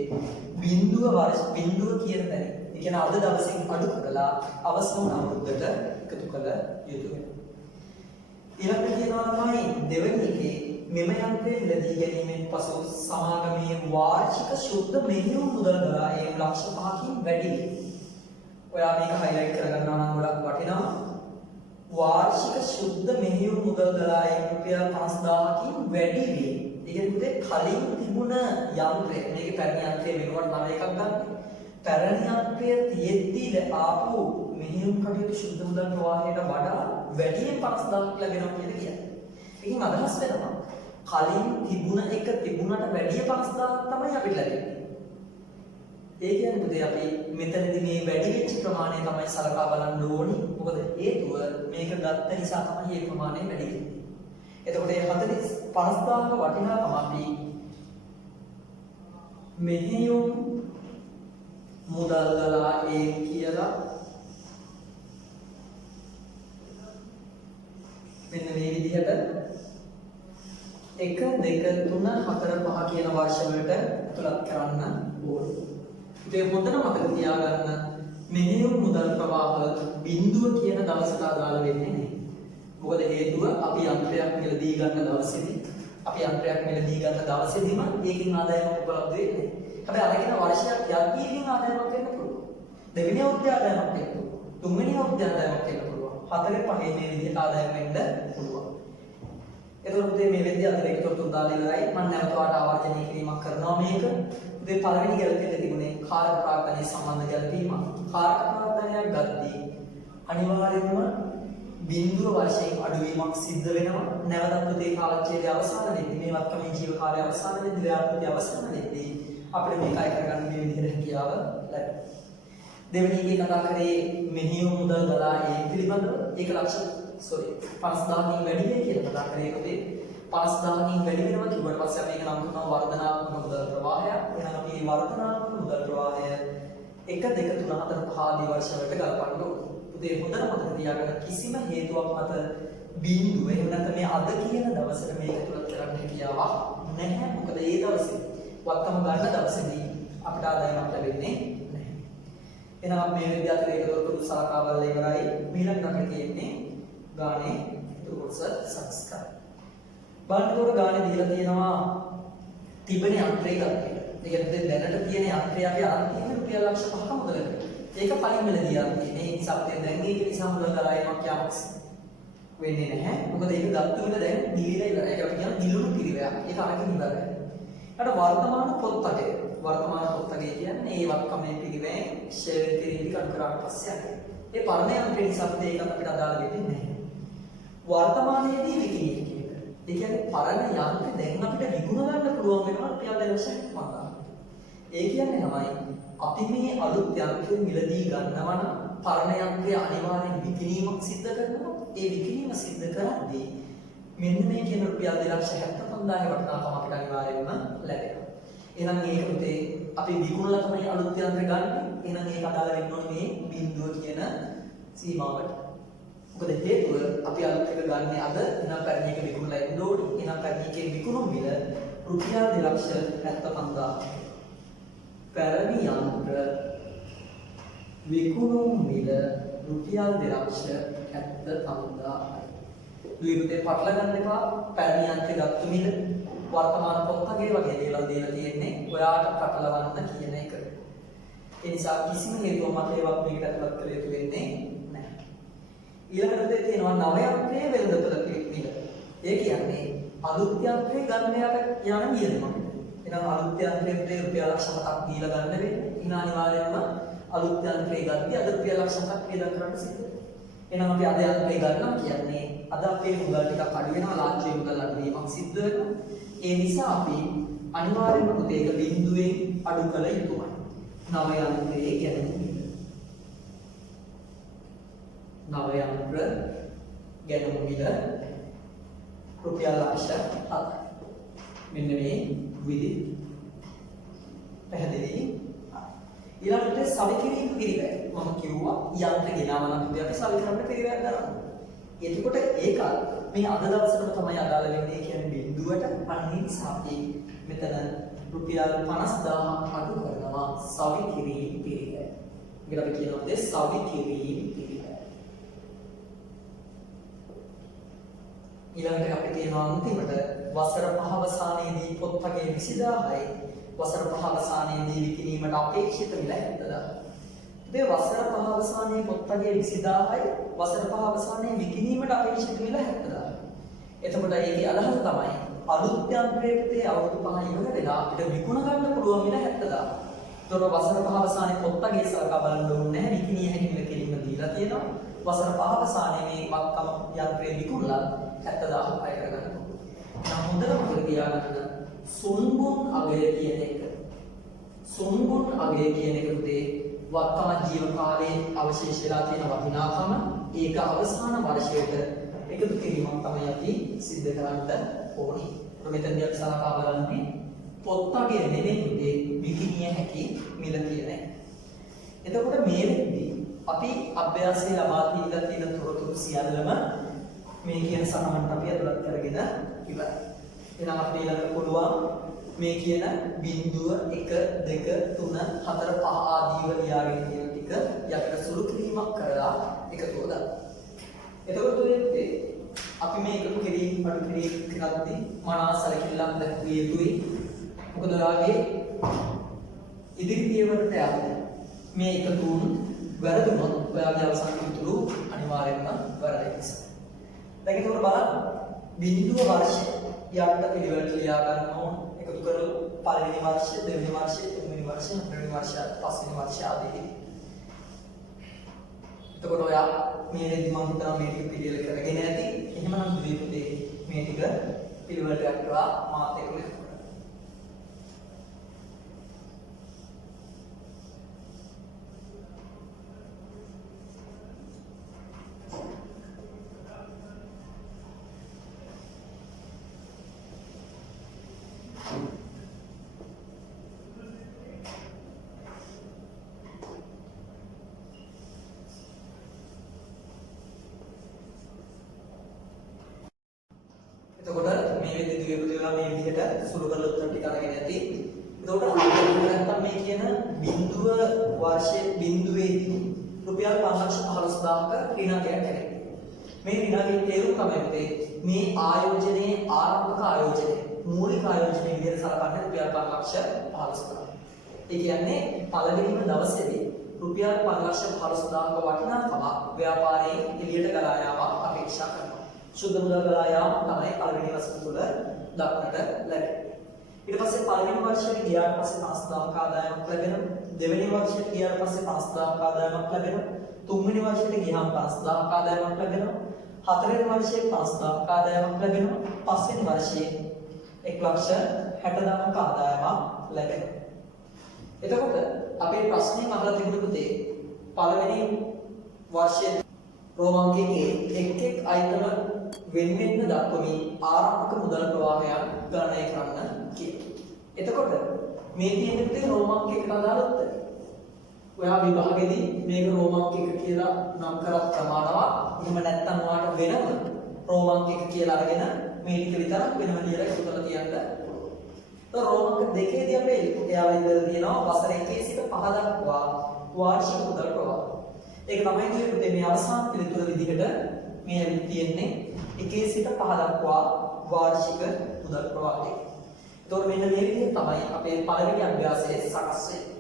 බිඳුව කියන තැන. ඒ කියන්නේ අද දවසින් අඩු කරලා අවසන් අවුරුද්දට එකතු කළ යුතුයි. ඊළඟට කියනවා තමයි දෙවෙනි එකේ මෙම යන්ත්‍රය මිලදී ගැනීමෙන් පසු සමාගමේ වාර්ෂික ශුද්ධ මෙහෙයුම් මුදල් දරා ඒ ලක්ෂ 5කින් වැඩි වේ. ඔයා මේක හයිලයිට් කරගන්නවා නම් ගොඩක් වටිනවා. වාර්ෂික ශුද්ධ මෙහෙයුම් මුදල් දරා ඒ රුපියල් 50000කින් වැඩි වේ. ඒ කියන්නේ කලින් තිබුණ යන්ත්‍රය මේකේ පැරණි යන්ත්‍රය වෙනුවට නව එකක් ගන්න. පැරණි යන්ත්‍රය තියෙද්දී ආපු මෙහෙයුම් කටයුතු ශුද්ධ මුදල් ප්‍රවාහයට වඩා වැඩියෙන් 50000ක් ලැබෙනවා කියලා කියන්නේ. ඒකෙන් අදහස් වෙනවා කලින් තිබුණ එක තිබුණට වැඩිය 50000ක් තමයි අපිට ලැබෙන්නේ. ඒ කියන්නේ පුතේ අපි මෙතනදී මේ වැඩි වෙච්ච ප්‍රමාණය තමයි සලකා බලන්න ඕනි. මොකද හේතුව මේක ගත්ත නිසා තමයි මේ ප්‍රමාණය වැඩි වෙන්නේ. එතකොට මේ 45000ක වටිනාකම අපි මෙහෙයුම් මුදල් ගලා ඒ කියලා මෙන්න මේ විදිහට 1 2 3 4 5 කියන වර්ෂ වලට ඇතුළත් කරන්න ඕනේ. ඒ පොතන මතක තියාගන්න මෙහෙයුම් මුදල් ප්‍රවාහ බිඳුව කියන දවසට අදාළ වෙන්නේ නැහැ. මොකද හේතුව අපි යන්ත්‍රයක් මිලදී ගන්න දවසේදී ඒකෙන් ආදායමක් උපලබ්ධ වෙන්නේ. හැබැයි අරගෙන වර්ෂයක් යද්දී ඒකෙන් ආදායමක් වෙන්න පුළුවන්. දෙවෙනි අවුරුද්දේ ආදායමක් වෙන්න පුළුවන්. තුන්වෙනි අවුරුද්දේ ආදායමක් වෙන්න පුළුවන්. හතරේ පහේ මේ විදිහට ආදායම වෙන්න පුළුවන්. එතකොට පුතේ මේ වෙද්දී අතිරේක තොරතුරු දාලා ඉවරයි. මම නැවත වාට ආවර්ජනය කිරීමක් කරනවා මේක. පුතේ පළවෙනි ගැළපෙන්න තිබුණේ කාර්ය ප්‍රාග්ධනයේ සම්බන්ධ ගැළපීම. කාර්ය ප්‍රාග්ධනයක් ගද්දී අනිවාර්යයෙන්ම බිඳුව වශයෙන් අඩුවීමක් සිද්ධ වෙනවා. නැවතත් පුතේ කාලච්ඡේදයේ අවසානයේදී මේ වත්කමේ ජීව කාලය අවසානයේදී ව්‍යාපෘති අවසානයේදී අපිට මේක අය කරගන්න මේ විදිහට හැකියාව ලැබෙනවා. දෙවෙනි එකේ කතා කරේ මෙහෙයුම් මුදල් ගලා ඒ පිළිබඳව ඒක ලක්ෂ 50000කින් වැඩි වෙයි කියලා කතා කරේ. පුතේ 50000කින් වැඩි වෙනවා කිව්වට පස්සේ අපි ඒක නම් කරනවා වර්ධනාත්මක මුදල් ප්‍රවාහය. එහෙනම් අපි මේ වර්ධනාත්මක මුදල් ප්‍රවාහය 1 2 3 4 5 ආදී වර්ෂවලට ගලපන්න ඕනේ. පුතේ හොඳට මතක තියාගන්න කිසිම හේතුවක් මත බිඳුව එහෙම නැත්නම් මේ අද කියන දවසට මේක තුලත් කරන්න හැකියාවක් නැහැ. මොකද ඒ දවසේ වත්තම ගන්න දවසේදී අපිට ආදායමක් ලැබෙන්නේ නැහැ. එහෙනම් මේ විද්‍යාර්ථී ඒකවලට සලකා බලලා ඉවරයි. ඊළඟට අපිට තියෙන්නේ ගානේ දුරස සංස්කාර. බලනකොට ගානේ දීලා තියෙනවා තිබෙන යන්ත්‍රය ගන්න. ඒ කියන්නේ දැනට තියෙන යන්ත්‍රය අපි අරන් තියෙන රුපියල් ලක්ෂ 5ක මුදලට. ඒක පයින් වෙලා දියා තියෙන්නේ. මේ නිසා අපිට දැන් ඒක නිසා මුදල් ගලායමක් යාමක් වෙන්නේ නැහැ. මොකද ඒක ගත්ත වෙන දැන් නිවිලා ඉවරයි. ඒක අපි කියන නිලුණු පිරිවැයක්. ඒක අරගෙන ඉවරයි. ඊට වර්තමාන පොත්පතේ. වර්තමාන පොත්පතේ කියන්නේ ඒ වක්කමේ පිරිවැයෙන් ෂෙයර් කිරීම කඩ කරාට පස්සේ යන්නේ. ඒ පරණ යන්ත්‍රේ නිසා අපිට ඒක අපිට අදාළ වෙන්නේ නැහැ. වර්තමානයේදී විකිණීම කියන එක. ඒ කියන්නේ පරණ යන්ත්‍රේ දැන් අපිට විකුණ ගන්න පුළුවන් වෙනවා රුපියල් 2,50,000. ඒ කියන්නේ තමයි අපි මේ අලුත් යන්ත්‍රය මිලදී ගන්නවා නම් පරණ යන්ත්‍රය අනිවාර්යෙන් විකිණීමක් සිද්ධ කරනවා. ඒ විකිණීම සිද්ධ කරද්දී මෙන්න මේ කියන රුපියල් 2,75,000 වටිනාකම අපිට අනිවාර්යෙන්ම ලැබෙනවා. එහෙනම් මේක පුතේ අපි විකුණලා තමයි අලුත් යන්ත්‍රය ගන්න. එහෙනම් ඒක අදාළ වෙන්න ඕනේ මේ බිඳුව කියන සීමාවට. මොකද හේතුව අපි අලුත් එක ගන්න අද එහෙනම් පැරණි එක විකුණලා ඉන්න ඕනේ. එහෙනම් පැරණි එකේ විකුණුම් මිල රුපියල් 2,75,000. පැරණි යන්ත්‍ර විකුණුම් මිල රුපියල් 2,75,000. දුයිපතේ පටල ගන්න එපා. පැරණි යන්ත්‍රය ගත්ත මිල වර්තමාන පොත්ගේ වගේ දේවල් දීලා තියෙන්නේ ඔයාට පටලවන්න කියන එක. ඒ නිසා කිසිම හේතුවක් මත ඒවත් මේකට ඇතුළත් කළ යුතු වෙන්නේ නැහැ. ඊළඟට තියෙනවා නව යන්ත්‍රයේ වෙළඳපොළ මිල. ඒ කියන්නේ අලුත් යන්ත්‍රය ගන්න යන වියදමක්. එහෙනම් අලුත් යන්ත්‍රයේ රුපියල් ලක්ෂ 7ක් දීලා ගන්න වෙන්නේ. ඉතින් අනිවාර්යයෙන්ම අලුත් යන්ත්‍රය ගත්තී අද රුපියල් ලක්ෂ 7ක් වේදම් කරන්න සිද්ධ වෙනවා. එහෙනම් අපි අද යන්ත්‍රය ගන්නවා කියන්නේ අද අපේ මුදල් ටිකක් අඩු වෙනවා, ලාංඡනයේ මුදල් අඩු වීමක් සිද්ධ වෙනවා. ඒ නිසා අපි අනිවාර්යයෙන්ම පුතේ ඒක බිඳුවෙන් අඩු කළ යුතුමයි. නව යන්ත්‍රයේ ගැනීම. නව යන්ත්‍ර ගැනීම මිල රුපියල් ලක්ෂ 7ක්. මෙන්න මේ විදිහ පැහැදිලි. ඊළඟට සවිකිරීම පිරිවැය. මම කිව්වා යන්ත්‍ර ගෙනාවා නම් අපි සවිකරන්න පිරිවැයක් ගන්නවා. එතකොට ඒක මේ අද දවසට තමයි අදාළ වෙන්නේ කියන්නේ බිඳුවට අනිත් සාපේ මෙතන රුපියල් 50,000ක් අඩු කරනවා සවිකිරීම පිරිවැය. මේකට අපි කියනවා සවිකිරීම පිරිවැය. ඊළඟට අපි කියනවා අන්තිමට වසර 5 අවසානයේදී පොත්පතේ 20000යි වසර 5 අවසානයේදී විකිණීමට අපේක්ෂිත මිල 70000. මේ වසර 5 අවසානයේ පොත්පතේ 20000යි වසර 5 අවසානයේ විකිණීමට අපේක්ෂිත මිල 70000. එතකොට ඒකේ අදහස තමයි අලුත් යන්ත්‍රයේ අවුරුදු 5 ඉවර වෙලා අපිට විකුණ ගන්න පුළුවන් මිල 70000. ඒතකොට වසර 5 අවසානයේ පොත්පතේ සලකා බලන්න ඕනේ නැහැ විකිණිය හැකි මිල කෙලින්ම දීලා තියෙනවා. වසර 5 අවසානයේ මේ වක්කම යන්ත්‍රයේ විකුණලා 70000 පය කරගන්න. නම් හොඳට මතක තියාගන්න සුන්බුන් අගය කියන එක. සුන්බුන් අගය කියන එක උදේ වර්තමාන ජීව කාලයේ අවශේෂ වෙලා තියෙන වටිනාකම ඒක අවසාන වර්ෂයට එකතු කිරීමක් තමයි අපි සිද්ධ කරන්න ඕනේ. මෙතනදී අපි සලකා බලන්නේ පොත් අගය නෙමෙයි උදේ විකිණිය හැකි මිල කියන එක. එතකොට මේ වෙද්දී අපි අභ්‍යාසයේ ලබා දීලා තියෙන තොරතුරු සියල්ලම මේ කියන සමන්ට අපි අදලත් කරගෙන ඉවරයි. එහෙනම් අපි ඊළඟට පුළුවන් මේ කියන බිඳුව 1 2 3 4 5 ආදීව ලියාගෙන තියෙන ටික යකට සුළු කිරීමක් කරලා එකතුව ගන්න. එතකොට ඔයත් අපි මේ එකතු කිරීම අඩු කිරීම කරද්දී මනසලකිල්ලක් දැක්විය යුතුයි. මොකද ඔයාගේ ඉදිරි පියවරට යන්න මේ එකතුන් වැරදුනොත් ඔයාගේ අවසන් පිටුරු අනිවාර්යයෙන්ම වැරදි නිසා. දැන් ඒක බලන්න බිඳුව වර්ෂය යට පිළිවෙලට ලියා ගන්න ඕන. එකතු කරලා පළවෙනි වර්ෂය, දෙවෙනි වර්ෂය, තුන්වෙනි වර්ෂය, හතරවෙනි වර්ෂය, පස්වෙනි වර්ෂය ආදී. එතකොට ඔයා මේ දෙදි මම හිතනවා මේ ටික පිළිවෙල කරගෙන ඇති. එහෙමනම් දුවේ මේ ටික පිළිවෙලට යටලා මාත් එක්ක කරමු. එතකොට මේ විදිහට දුවේ මේ විදිහට සුළු කරලා උත්තර ටික අරගෙන ඇති. එතකොට නැත්තම් මේ කියන බිඳුව වර්ෂයේ බිඳුවේදී රුපියල් 5,15,000ක ඍණයක් ඇති. මේ ඍණයේ තේරුම තමයි මේ ආයෝජනයේ ආරම්භක ආයෝජනය. මූලික ආයෝජනයේ විදිහට සලකන්නේ රුපියල් 5,15,000. ඒ කියන්නේ පළවෙනිම දවසේදී රුපියල් 5,15,000ක වටිනාකම ව්‍යාපාරයේ එළියට ගලා යාම අපේක්ෂා කරනවා. සුද්ධ මුදල් ගලා යාම තමයි පළවෙනි වසර තුල දක්නට ලැබෙන්නේ. ඊට පස්සේ පළවෙනි වර්ෂයට ගියාට පස්සේ 50,000ක ආදායමක් ලැබෙනවා. දෙවෙනි වර්ෂයට ගියාට පස්සේ 50,000ක ආදායමක් ලැබෙනවා. තුන්වෙනි වර්ෂයට ගියාම 50,000ක ආදායමක් ලැබෙනවා. හතරවෙනි වර්ෂයේ 50,000ක ආදායමක් ලැබෙනවා. පස්වෙනි වර්ෂයේ 1,60,000ක ආදායමක් ලැබෙනවා. එතකොට අපේ ප්‍රශ්නේ අහලා තිබුණ පුතේ පළවෙනි වර්ෂයේ රෝමාංකයේ එක් අයිතම වෙන්වෙන්ව දක්වමින් ආරම්භක මුදල් ප්‍රවාහයන් ගණනය කරන්න කියලා. එතකොට මේ තියෙන පුතේ රෝමාංකයකට අදාළ උත්තර. ඔයා විභාගෙදී මේක රෝමාංකයක කියලා නම් කරත් ප්‍රමාණවත්. එහෙම නැත්නම් ඔයාට වෙනම රෝමාංකයක කියලා අරගෙන මේ ටික විතරක් වෙනම ලියලා එකතු කරලා තියන්න. රෝමාංක දෙකේදී අපේ එයාලා ඉඳලා තියෙනවා වසර 1 සිට 5 දක්වා වාර්ෂික මුදල් ප්‍රවාහ. ඒක තමයි කියන්නේ මේ අවසාන පිළිතුර විදිහට මේ ඇවිත් තියෙන්නේ 1 සිට 5 දක්වා වාර්ෂික මුදල් ප්‍රවාහය. ඒතකොට මෙන්න මේ විදිහට තමයි අපේ පළවෙනි අභ්‍යාසයේ සකස් වෙන්නේ.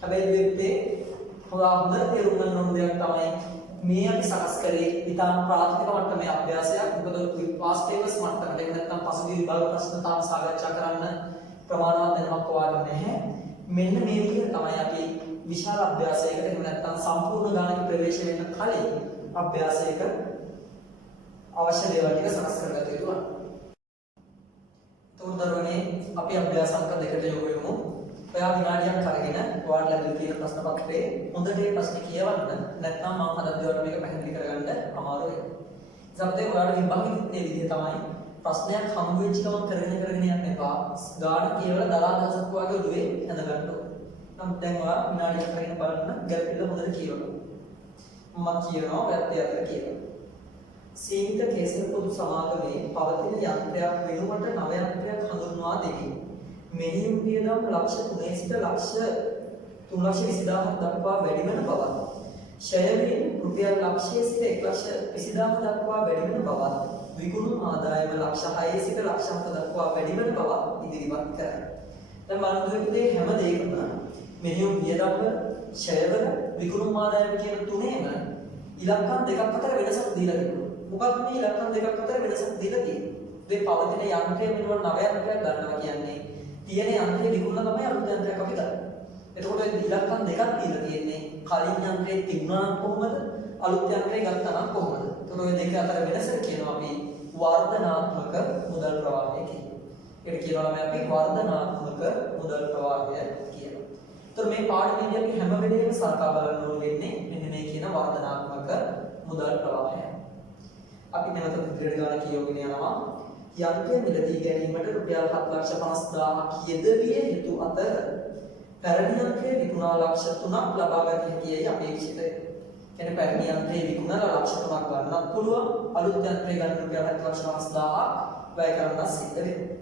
හැබැයි දෙත්තේ හොඳට තේරුම් ගන්න ඕන දෙයක් තමයි මේ අපි සකස් කරේ ඉතාම ප්‍රාථමික මට්ටමේ අභ්‍යාසයක්. මොකද වාස්තවික මට්ටමට එහෙම නැත්නම් පසුගිය විභාග ප්‍රශ්න තාම සාකච්ඡා කරන්න ප්‍රමාණවත් දැනුමක් ඔයාලට නැහැ. මෙන්න මේ විදිහට තමයි අපි විශාල අභ්‍යාසයකට එහෙම නැත්නම් සම්පූර්ණ ගානක ප්‍රවේශ වෙන්න කලින් අභ්‍යාසයක අවශ්‍ය දේවල් ටික සකස් කරගත යුතු වුණා. තෝරදරුවනේ අපි අභ්‍යාස අංක දෙකට යොමු වෙමු. ඔයා විනාඩියක් අරගෙන ඔයාලට ලැබිලා තියෙන ප්‍රශ්න පත්‍රයේ හොඳට මේ ප්‍රශ්න කියවන්න. නැත්නම් මම හදද්දී ඔයාලට මේක පැහැදිලි කරගන්න අමාරු වෙනවා. ඉතින් ඔයාලට විභාගෙත් මේ විදිහ තමයි ප්‍රශ්නයක් හම්බ වෙච්ච ගමන් කරගෙන යන්න එපා. ගාන කියවලා දලා දහසක් වගේ උදේ හඳ ගන්න ඕනේ. නම් දැන් ඔයා විනාඩියක් අරගෙන බලන්න ගැළපෙන්න හොඳට කියවන්න. මම කියනවා ඔයත් ඒ අතර කියවන්න. සීමිත කේසර පොදු සමාගමේ පවතින යන්ත්‍රයක් වෙනුවට නව යන්ත්‍රයක් හඳුන්වා දෙමි. මෙහිම වියදම් ලක්ෂ 3 සිට ලක්ෂ 3,20,000ක් දක්වා වැඩි වෙන බවත්, ෂෙයරින් රුපියල් ලක්ෂයේ සිට 1,20,000ක් දක්වා වැඩි වෙන බවත්, විකුණුම් ආදායම ලක්ෂ 6 සිට ලක්ෂ 7 දක්වා වැඩි වෙන බවත් ඉදිරිපත් කරයි. දැන් බලන්න හැම දෙයකම මෙහිම වියදම් ෂෙයර් විකුණුම් ආදායම කියන තුනේම ඉලක්කම් දෙකක් අතර වෙනසක් දීලා තිබුණා. මොකක්ද මේ ඉලක්කම් දෙකක් අතර වෙනසක් දීලා තියෙන්නේ? මේ පවතින යන්ත්‍රය වෙනුවට නව යන්ත්‍රයක් ගන්නවා කියන්නේ තියෙන යන්ත්‍රය විකුණන තමයි අලුත් යන්ත්‍රයක් අපි ගන්න. එතකොට ඉලක්කම් දෙකක් දීලා තියෙන්නේ. කලින් යන්ත්‍රයේ තිබුණා නම් කොහොමද? අලුත් යන්ත්‍රය ගත්තා නම් කොහොමද? එතකොට ඔය දෙක අතර වෙනස කියනවා අපි වර්ධනාත්මක මුදල් ප්‍රවාහය කියලා. ඒක කියනවා අපි වර්ධනාත්මක මුදල් ප්‍රවාහය කියලා. එතකොට මේ පාඩමේදී අපි හැම වෙලේම සලකා බලන්න ඕන වෙන්නේ මෙන්න මේ කියන වර්ධනාත්මක මුදල් ප්‍රවාහය. අපි නැවත ඉදිරියට ගාන කියවගෙන යනවා. යන්ත්‍රය මිලදී ගැනීමට රුපියල් 7,50,000ක් යෙදවිය යුතු අතර පැරණි යන්ත්‍රය විකුණා ලක්ෂ 3ක් ලබා ගත හැකියි අපේක්ෂිතයි. කියන්නේ පැරණි යන්ත්‍රය විකුණලා ලක්ෂ 3ක් ගන්නත් පුළුවන්. අලුත් යන්ත්‍රය ගන්න රුපියල් 7,50,000ක් වැය කරන්න සිද්ධ වෙනවා.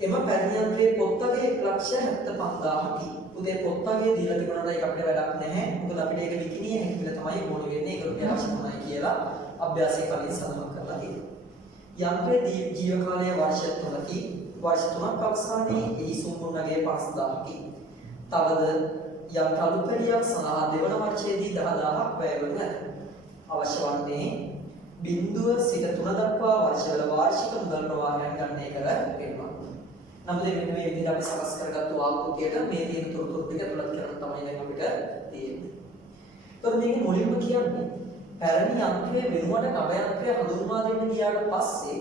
එම පැරණි යන්ත්‍රයේ පොත්තගේ 1,75,000ක්. උදේ පොත්තගේ දීලා තිබුණාට ඒක අපිට වැඩක් නැහැ. මොකද අපිට ඒක විකිණිය හැකි කියලා තමයි ඕන වෙන්නේ. ඒක රුපියල් 3යි කියලා අභ්‍යාසයේ කලින් සඳහන් කරලා තියෙනවා. යන්ත්‍රයේ ජීව කාලය වර්ෂ 3කි. වර්ෂ 3ක් අවසානයේ එහි සම්පූර්ණගේ 50,000කි. තවද යන්ත්‍ර අලුත්පැඩියක් සඳහා දෙවන වර්ෂයේදී 10,000ක් වැය වනු ඇත. අවශ්‍ය වන්නේ බිඳුව සිට 3 දක්වා වර්ෂවල වාර්ෂික මුදල් ප්‍රවාහයන් ගණනය කර ගැනීම. නමුත් මේ විදිහට අපි සකස් කරගත්තු ආකෘතියට මේ තියෙන තොරතුරු ටික ඇතුළත් කරන්න තමයි දැන් අපිට තියෙන්නේ. ඒතකොට මේක මුලින්ම කියන්නේ පැරණි යන්ත්‍රයේ වෙනුවට නව යන්ත්‍රය හඳුන්වා දෙන්න ගියාට පස්සේ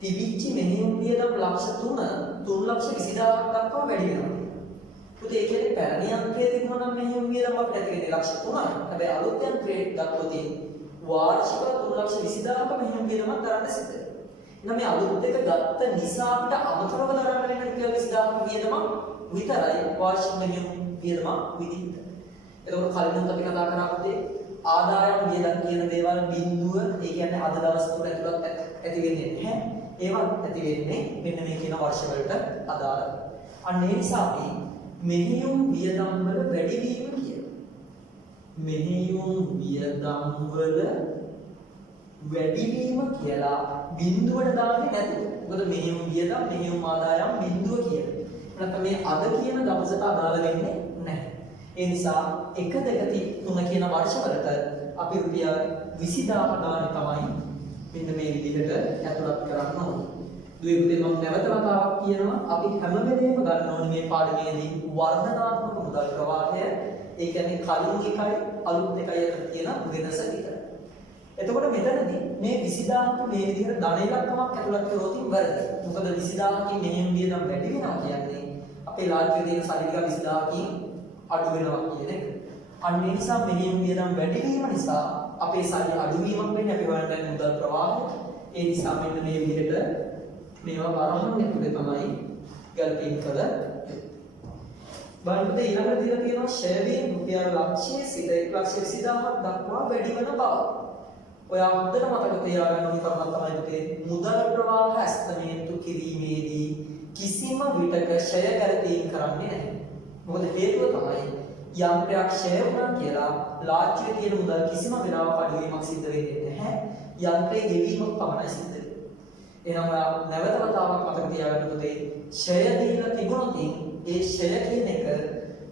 තිබිච්ච මෙහෙයුම් වියදම් ලක්ෂ 3,20,000ක් දක්වා වැඩි වෙනවා. පුතේ ඒ කියන්නේ පැරණි යන්ත්‍රයේ තිබුණා නම් මෙහෙයුම් වියදම් අපිට ඇති වෙන්නේ ලක්ෂ 3යි. හැබැයි අලුත් යන්ත්‍රයේ ගත්තොත් වාර්ෂික 3,20,000ක මෙහෙයුම් වියදමක් දරන්න සිද්ධ වෙනවා. එහෙනම් මේ අලුත් එක ගත්ත නිසා අපිට අමතරව දරන්න වෙන රුපියල් 20,000ක වියදමක් විතරයි වාර්ෂික මෙහෙයුම් වියදමක් විදිහට. එතකොට කලින් අපි කතා කරා පුතේ ආදායම් වියදම් කියන දේවල් බිඳුව ඒ කියන්නේ අද දවස් තුන ඇතුළත ඇති වෙන්නේ නැහැ. ඒවත් ඇති වෙන්නේ මෙන්න මේ කියන වර්ෂ වලට අදාළව. අන්න ඒ නිසා අපි මෙහෙයුම් වියදම් වල වැඩිවීම කියනවා. මෙහෙයුම් වියදම් වල වැඩිවීම කියලා බිඳුවට දාන්නේ නැතුව. මොකද මෙහෙම වියදම් මෙහෙම ආදායම් බිඳුව කියලා. නැත්නම් මේ අද කියන දවසට අදාළ වෙන්නේ නැහැ. ඒ නිසා 1 2 3 කියන වර්ෂවලට අපි රුපියල් 20000 ගානේ තමයි මෙන්න මේ විදිහට ඇතුළත් කරන්න ඕනේ. දුවේ පුතේ මම නැවත වතාවක් කියනවා අපි හැම වෙලේම ගන්න ඕනේ මේ පාඩමේදී වර්ණනාත්මක මුදල් ප්‍රවාහය. ඒ කියන්නේ කලින් එකයි අලුත් එකයි අතර තියෙන වෙනස විතරයි. එතකොට මෙතනදී මේ 20000ට මේ විදිහට ධන ඉලක්කමක් ඇතුළත් කරොත් වැරදි. මොකද 20000කින් මෙහෙම වියදම් වැඩි වෙනවා කියන්නේ අපේ රාජ්‍යයේ තියෙන සල්ලි ටික 20000කින් අඩු වෙනවා කියන එක. අන්න ඒ නිසා මෙහෙම වියදම් වැඩි වීම නිසා අපේ සල්ලි අඩු වීමක් වෙන්නේ අපි හොයන්නේ මුදල් ප්‍රවාහය. ඒ නිසා මෙන්න මේ විදිහට මේවා වරහන් ඇතුලේ තමයි ගැලපීම් කළ බලන්න ඊළඟට දීලා තියෙනවා ෂෙයාරේ රුපියල් ලක්ෂයේ සිට 1,20,000ක් දක්වා වැඩි වෙන බව. ඔයා හොඳට මතක තියාගන්න ඕනි කරුණක් තමයි පුතේ මුදල් ප්‍රවාහ ඇස්තමේන්තු කිරීමේදී කිසිම විටක ෂය ගැලපීම් කරන්නේ නැහැ. මොකද හේතුව තමයි යන්ත්‍රයක් ෂය වුණා කියලා ලාච්චුවේ තියෙන මුදල් කිසිම වෙලාවක අඩුවීමක් සිද්ධ වෙන්නේ නැහැ. යන්ත්‍රයේ ගෙවීමක් පමණයි සිද්ධ වෙන්නේ. එහෙනම් ඔයා නැවත වතාවක් මතක තියාගන්න පුතේ ෂය දීලා තිබුණොත් ඒ ෂය කියන එක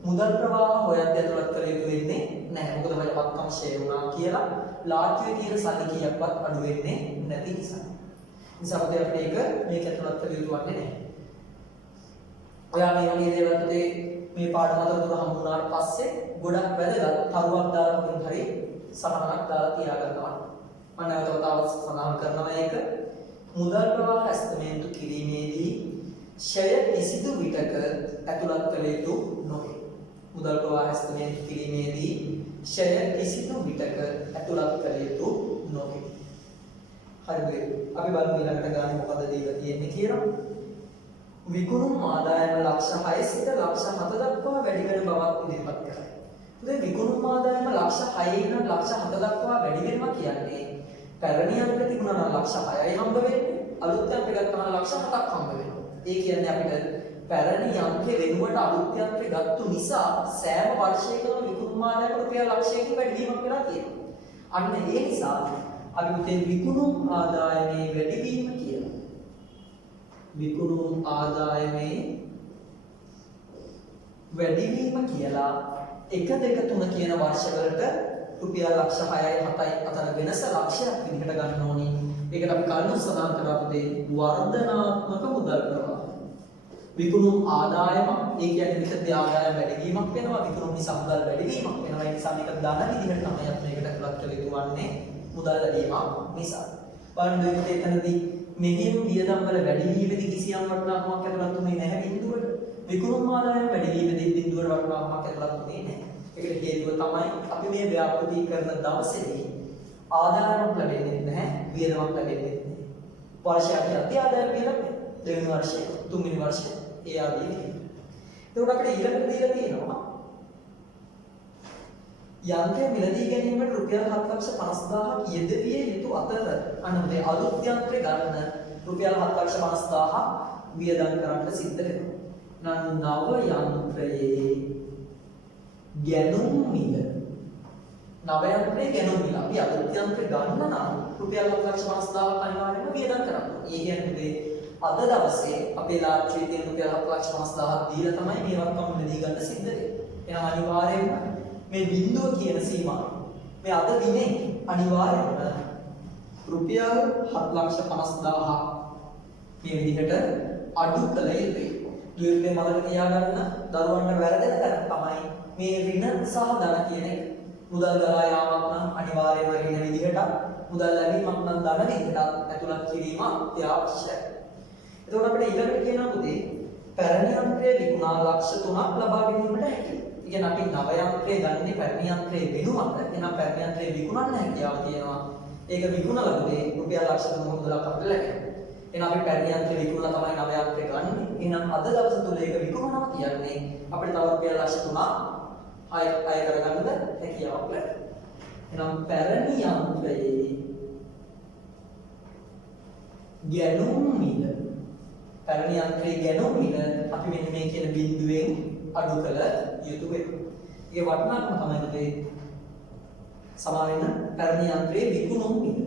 මුදල් ප්‍රවාහ හොයද්දී ඇතුළත් කළ යුතු වෙන්නේ නැහැ. මොකද වලපත්කම් ෂය වුණා කියලා ලාච්චුවේ තියෙන සල්ලි කීයක්වත් අඩු වෙන්නේ නැති නිසා. නිසා පුතේ අපිට ඒක මේක ඇතුළත් කළ යුතු වන්නේ නැහැ. ඔයා මේ වගේ දේවල් පුතේ මේ පාඩම අතරතුර හම්බුනාට පස්සේ ගොඩක් වැදගත් තරුවක් දාලා මොකද හරි සටහනක් දාලා තියාගන්නවා. මම නැවත වතාවක් සඳහන් කරනවා ඒක මුදල් ප්‍රවාහ ඇස්තමේන්තු කිරීමේදී ෂය කිසිදු විටක ඇතුළත් කළ යුතු නොවේ. මුදල් ප්‍රවාහ ඇස්තමේන්තු කිරීමේදී ෂය කිසිදු විටක ඇතුළත් කළ යුතු නොවේ. හරිද? අපි බලමු ඊළඟට ගානේ මොකද දීලා තියෙන්නේ කියලා. විකුණුම් ආදායම ලක්ෂ 6 සිට ලක්ෂ 7 දක්වා වැඩි වෙන බවක් ඉදිරිපත් කරයි. ඉතින් විකුණුම් ආදායම ලක්ෂ 6 ඉඳන් ලක්ෂ 7 දක්වා වැඩි වෙනවා කියන්නේ පැරණි අංක තිබුණා නම් ලක්ෂ 6යි හම්බ වෙන්නේ. අලුත් අංක ගත්තා නම් ලක්ෂ 7ක් හම්බ වෙනවා. ඒ කියන්නේ අපිට පැරණි අංකේ වෙනුවට අලුත් අංක ගත්තු නිසා සෑම වර්ෂයකම විකුණුම් ආදායම රුපියල් ලක්ෂයකින් වැඩි වීමක් වෙලා තියෙනවා. අන්න ඒ නිසා අපි මෙතන විකුණුම් ආදායමේ වැඩිවීම කියලා. විකුණුම් ආදායමේ වැඩිවීම කියලා 1 2 3 කියන වර්ෂවලට රුපියල් ලක්ෂ 6යි 7යි අතර වෙනස ලක්ෂයක් විදිහට ගන්න ඕනේ. ඒකට අපි කලින් සඳහන් කරා පුතේ වර්ධනාත්මක මුදල් ප්‍රවාහ. විකුණුම් ආදායම ඒ කියන්නේ විකෘති ආදායම වැඩිවීමක් වෙනවා. විකුණුම් නිසා මුදල් වැඩිවීමක් වෙනවා. ඒ නිසා මේක ධන විදිහට තමයි අපි මේකට ඇතුළත් කළ යුතු වන්නේ මුදල් වැඩිවීමක් නිසා. බලන්න මේක එතනදී මෙහෙම වියදම් වල වැඩිවීමේදී කිසියම් වටිනාකමක් ඇතුළත් වෙන්නේ නැහැ බිඳුවට. විකුණුම් ආදායම වැඩිවීමේදී බිඳුවට වටිනාකමක් ඇතුළත් වෙන්නේ නැහැ. ඒකට හේතුව තමයි අපි මේ ව්‍යාපෘති කරන දවසේදී ආදායමක් ලැබෙන්නේ නැහැ, වියදමක් ලැබෙන්නේ නැහැ. වර්ෂයක් යද්දී ආදායම වියදම දෙවෙනි වර්ෂයේ, තුන්වෙනි වර්ෂයේ ඒ ආදී විදිහට. ඒකට අපිට ඊළඟට දීලා තියෙනවා යන්ත්‍රය මිලදී ගැනීමට රුපියල් 7,50,000ක් යෙදවිය යුතු අතර අනුමේ අලුත් යන්ත්‍රය ගන්න රුපියල් 7,50,000ක් වියදම් කරන්න සිද්ධ වෙනවා. නව යන්ත්‍රයේ ගැනුම් මිල නව යන්ත්‍රයේ ගැනුම් මිල අපි අලුත් යන්ත්‍රය ගන්න නම් රුපියල් 7,50,000ක් අනිවාර්යයෙන්ම වියදම් කරන්න ඕනේ. ඒ කියන්නේ අද දවසේ අපේ ලාච්චුවේ තියෙන රුපියල් 7,50,000ක් දීලා තමයි මේ වත්කම් මිලදී ගන්න සිද්ධ වෙන්නේ. එහෙනම් අනිවාර්යයෙන්ම මේ බිඳුව කියන සීමාව මේ අද දිනේ අනිවාර්යයෙන්ම රුපියල් 7,50,000ක් මේ විදිහට අඩු කළ යුතුයි. දුවේ මතක තියාගන්න දරුවන්ට වැරදෙන තැන තමයි මේ ඍණ සහ ධන කියන එක. මුදල් ගලා යාමක් නම් අනිවාර්යයෙන්ම ඍණ විදිහට මුදල් ලැබීමක් නම් ධන විදිහට ඇතුළත් කිරීම අත්‍යවශ්‍යයි. එතකොට අපිට ඊළඟට කියනවා පුතේ පැරණි යන්ත්‍රයේ විකුණා ලක්ෂ 3ක් ලබා ගැනීමට හැකියි. ඉතින් අපි නව යන්ත්‍රය ගන්නේ පැරණි යන්ත්‍රයේ වෙනුවට එහෙනම් පැරණි යන්ත්‍රය විකුණන්න හැකියාව තියෙනවා. ඒක විකුණලා පුතේ රුපියල් ලක්ෂ 3ක මුදලක් අපිට ලැබෙනවා. එහෙනම් අපි පැරණි යන්ත්‍රය විකුණලා තමයි නව යන්ත්‍රය ගන්නෙ. එහෙනම් අද දවස තුල ඒක විකුණනවා කියන්නේ අපිට තව රුපියල් ලක්ෂ 3ක් අය කරගන්නද හැකියාවක් ලැබෙනවා. එහෙනම් පැරණි යන්ත්‍රයේ ගැනුම් මිල පැරණි යන්ත්‍රයේ ගැනුම් මිල අපි මෙන්න මේ කියන බිඳුවෙන් අඩු කළ යුතු වෙනවා. ඒ වටිනාකම තමයි පුතේ සමාන වෙන පැරණි යන්ත්‍රයේ විකුණුම් මිල.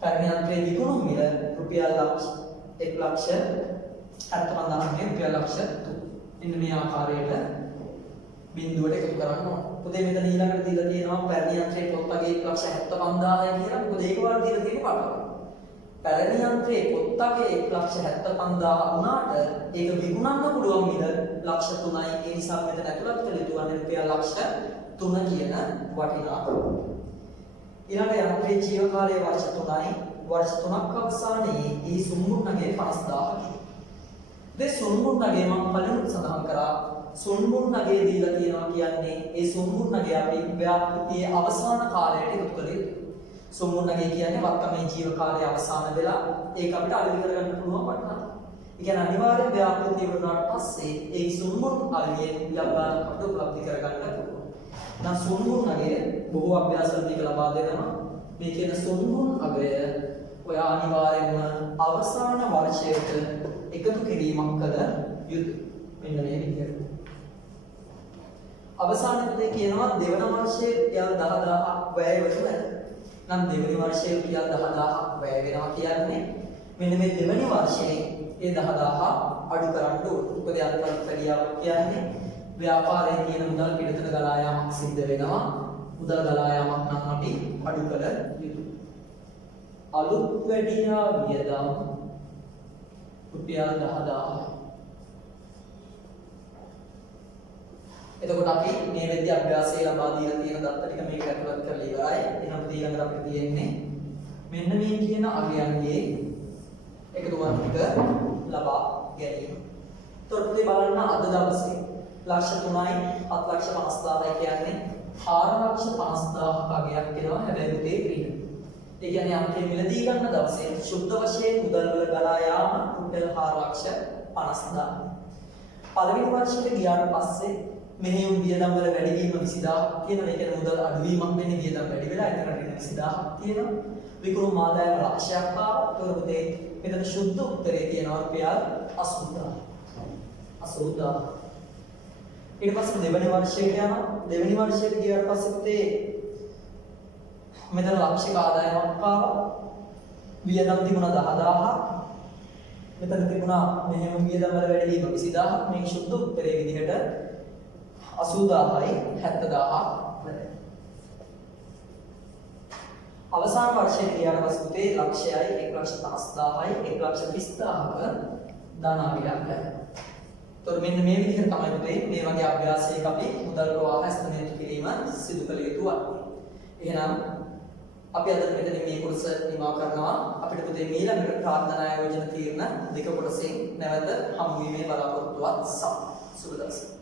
පැරණි යන්ත්‍රයේ විකුණුම් මිල රුපියල් 1,75,000 රුපියල් ලක්ෂ 3. මෙන්න මේ ආකාරයට බිඳුවට එකතු කරන්න ඕන. පුතේ මෙතන ඊළඟට දීලා තියෙනවා පැරණි යන්ත්‍රයේ පොත් වගේ 1,75,000 කියලා. මොකද ඒක වල දීලා තියෙන පාඩම. පැරණි යන්ත්‍රයේ පොත් වගේ 1,75,000 වුණාට ඒක විකුණන්න පුළුවන් මිල ලක්ෂ 3යි. ඒ නිසා මෙතන ඇතුළත් කළ යුතු වන්නේ රුපියල් ලක්ෂ 3 කියන වටිනාකම. ඊළඟ යන්ත්‍රයේ ජීව කාලය වර්ෂ 3යි. වර්ෂ 3ක් අවසානයේ ඒ සුන්බුන්නගේ 50,000. මේ සුන්බුන්නගේ මම කලින් සඳහන් කරා සුන්බුන්නගේ දීලා තියෙනවා කියන්නේ ඒ සුන්බුන්නගේ අපි ව්‍යාපෘතියේ අවසාන කාලයට එකතු කළ යුතුයි. සුන්බුන්නගේ කියන්නේ වක්කමේ ජීව කාලය අවසාන වෙලා ඒක අපිට අලෙවි කරගන්න පුළුවන් වටනක්. ඒ කියන්නේ අනිවාර්යෙන් ව්‍යාපෘතිය වුණාට පස්සේ ඒ සුන්බුන් අලෙවියෙන් යම්බාන අපිට උපලබ්ධි කරගන්න පුළුවන්. නම් සුන්බුන්නගේ බොහෝ අභ්‍යාසවල මේක ලබා දෙනවා. මේ කියන සුන්බුන් අගය ඔය අනිවාර්යෙන්ම අවසාන වර්ෂයට එකතු කිරීමක් කළ යුතුයි. මෙන්න මේ විදිහට. අවසානයේදී කියනවා දෙවන වර්ෂයේ රුපියල් 10000ක් වැය වෙනවා. නම් දෙවෙනි වර්ෂයේ රුපියල් 10000ක් වැය වෙනවා කියන්නේ මෙන්න මේ දෙවෙනි වර්ෂයේ ඒ 10000 අඩු කරන්න ඕන. මොකද යන්ත්‍රපරියාව කියන්නේ ව්‍යාපාරයේ තියෙන මුදල් පිටතට ගලා යාමක් සිද්ධ වෙනවා. මුදල් ගලා යාමක් නම් අපි අඩු කළ යුතුයි. අලුත් වැඩියා වියදම් රුපියල් 10000. එතකොට අපි මේ වෙද්දී අභ්‍යාසයේ ලබා දීලා තියෙන දත්ත ටික මේක ඇතුළත් කරලා ඉවරයි. එහෙනම් ඊළඟට අපිට තියෙන්නේ මෙන්න මේ කියන අගයන්ගේ එකතුවක් ටික ලබා ගැනීම. එතකොට බලන්න අද දවසේ ලක්ෂ 3යි 7,50,000 කියන්නේ 4,50,000ක අගයක් වෙනවා. හැබැයි පුතේ ක්‍රීඩ. ඒ කියන්නේ යම්කේ මිලදී ගන්න දවසේ සුද්ධ වශයෙන් මුදල් වල ගලා යාම රුපියල් 4,50,000. පළවෙනි වර්ෂයට ගියාට පස්සේ මෙහෙයුම් වියදම් වල වැඩි වීම 20000ක් තියෙනවා. ඒ කියන්නේ මුදල් අඩු වීමක් වෙන්නේ වියදම් වැඩි වෙලා එතනට 20000ක් තියෙනවා. විකුණුම් ආදායම ලක්ෂයක් ආවා. ඒතකොට පුතේ මෙතන සුද්ධ උත්තරේ තියෙනවා රුපියල් 80000. 80000. ඊට පස්සේ දෙවෙනි වර්ෂයට යනවා. දෙවෙනි වර්ෂයට ගියාට පස්සේ පුතේ මෙතන ලක්ෂික ආදායමක් ආවා. වියදම් තිබුණා 10000ක්. මෙතන තිබුණා මෙහෙම වියදම් වල වැඩි වීම 20000ක්. මේ සුද්ධ උත්තරේ විදිහට 80000යි 70000ක් වෙනවා. අවසාන වර්ෂයේ ගියාට පස්සේ පුතේ ලක්ෂයයි 1,50,000යි 1,30,000ක ධන අගයක් ලැබෙනවා. එතකොට මෙන්න මේ විදිහට තමයි පුතේ මේ වගේ අභ්‍යාසයක අපි මුදල් ප්‍රවාහ ස්ථානිත කිරීම සිදු කළ යුතු වන්නේ. එහෙනම් අපි අද මෙතන මේ කොටස නිමා කරනවා. අපිට පුතේ ඊළඟට ප්‍රාර්ථනා ආයෝජන තීරණ දෙක කොටසෙන් නැවත හමු වීමේ බලාපොරොත්තුවක් සම්. සුබ දවසක්.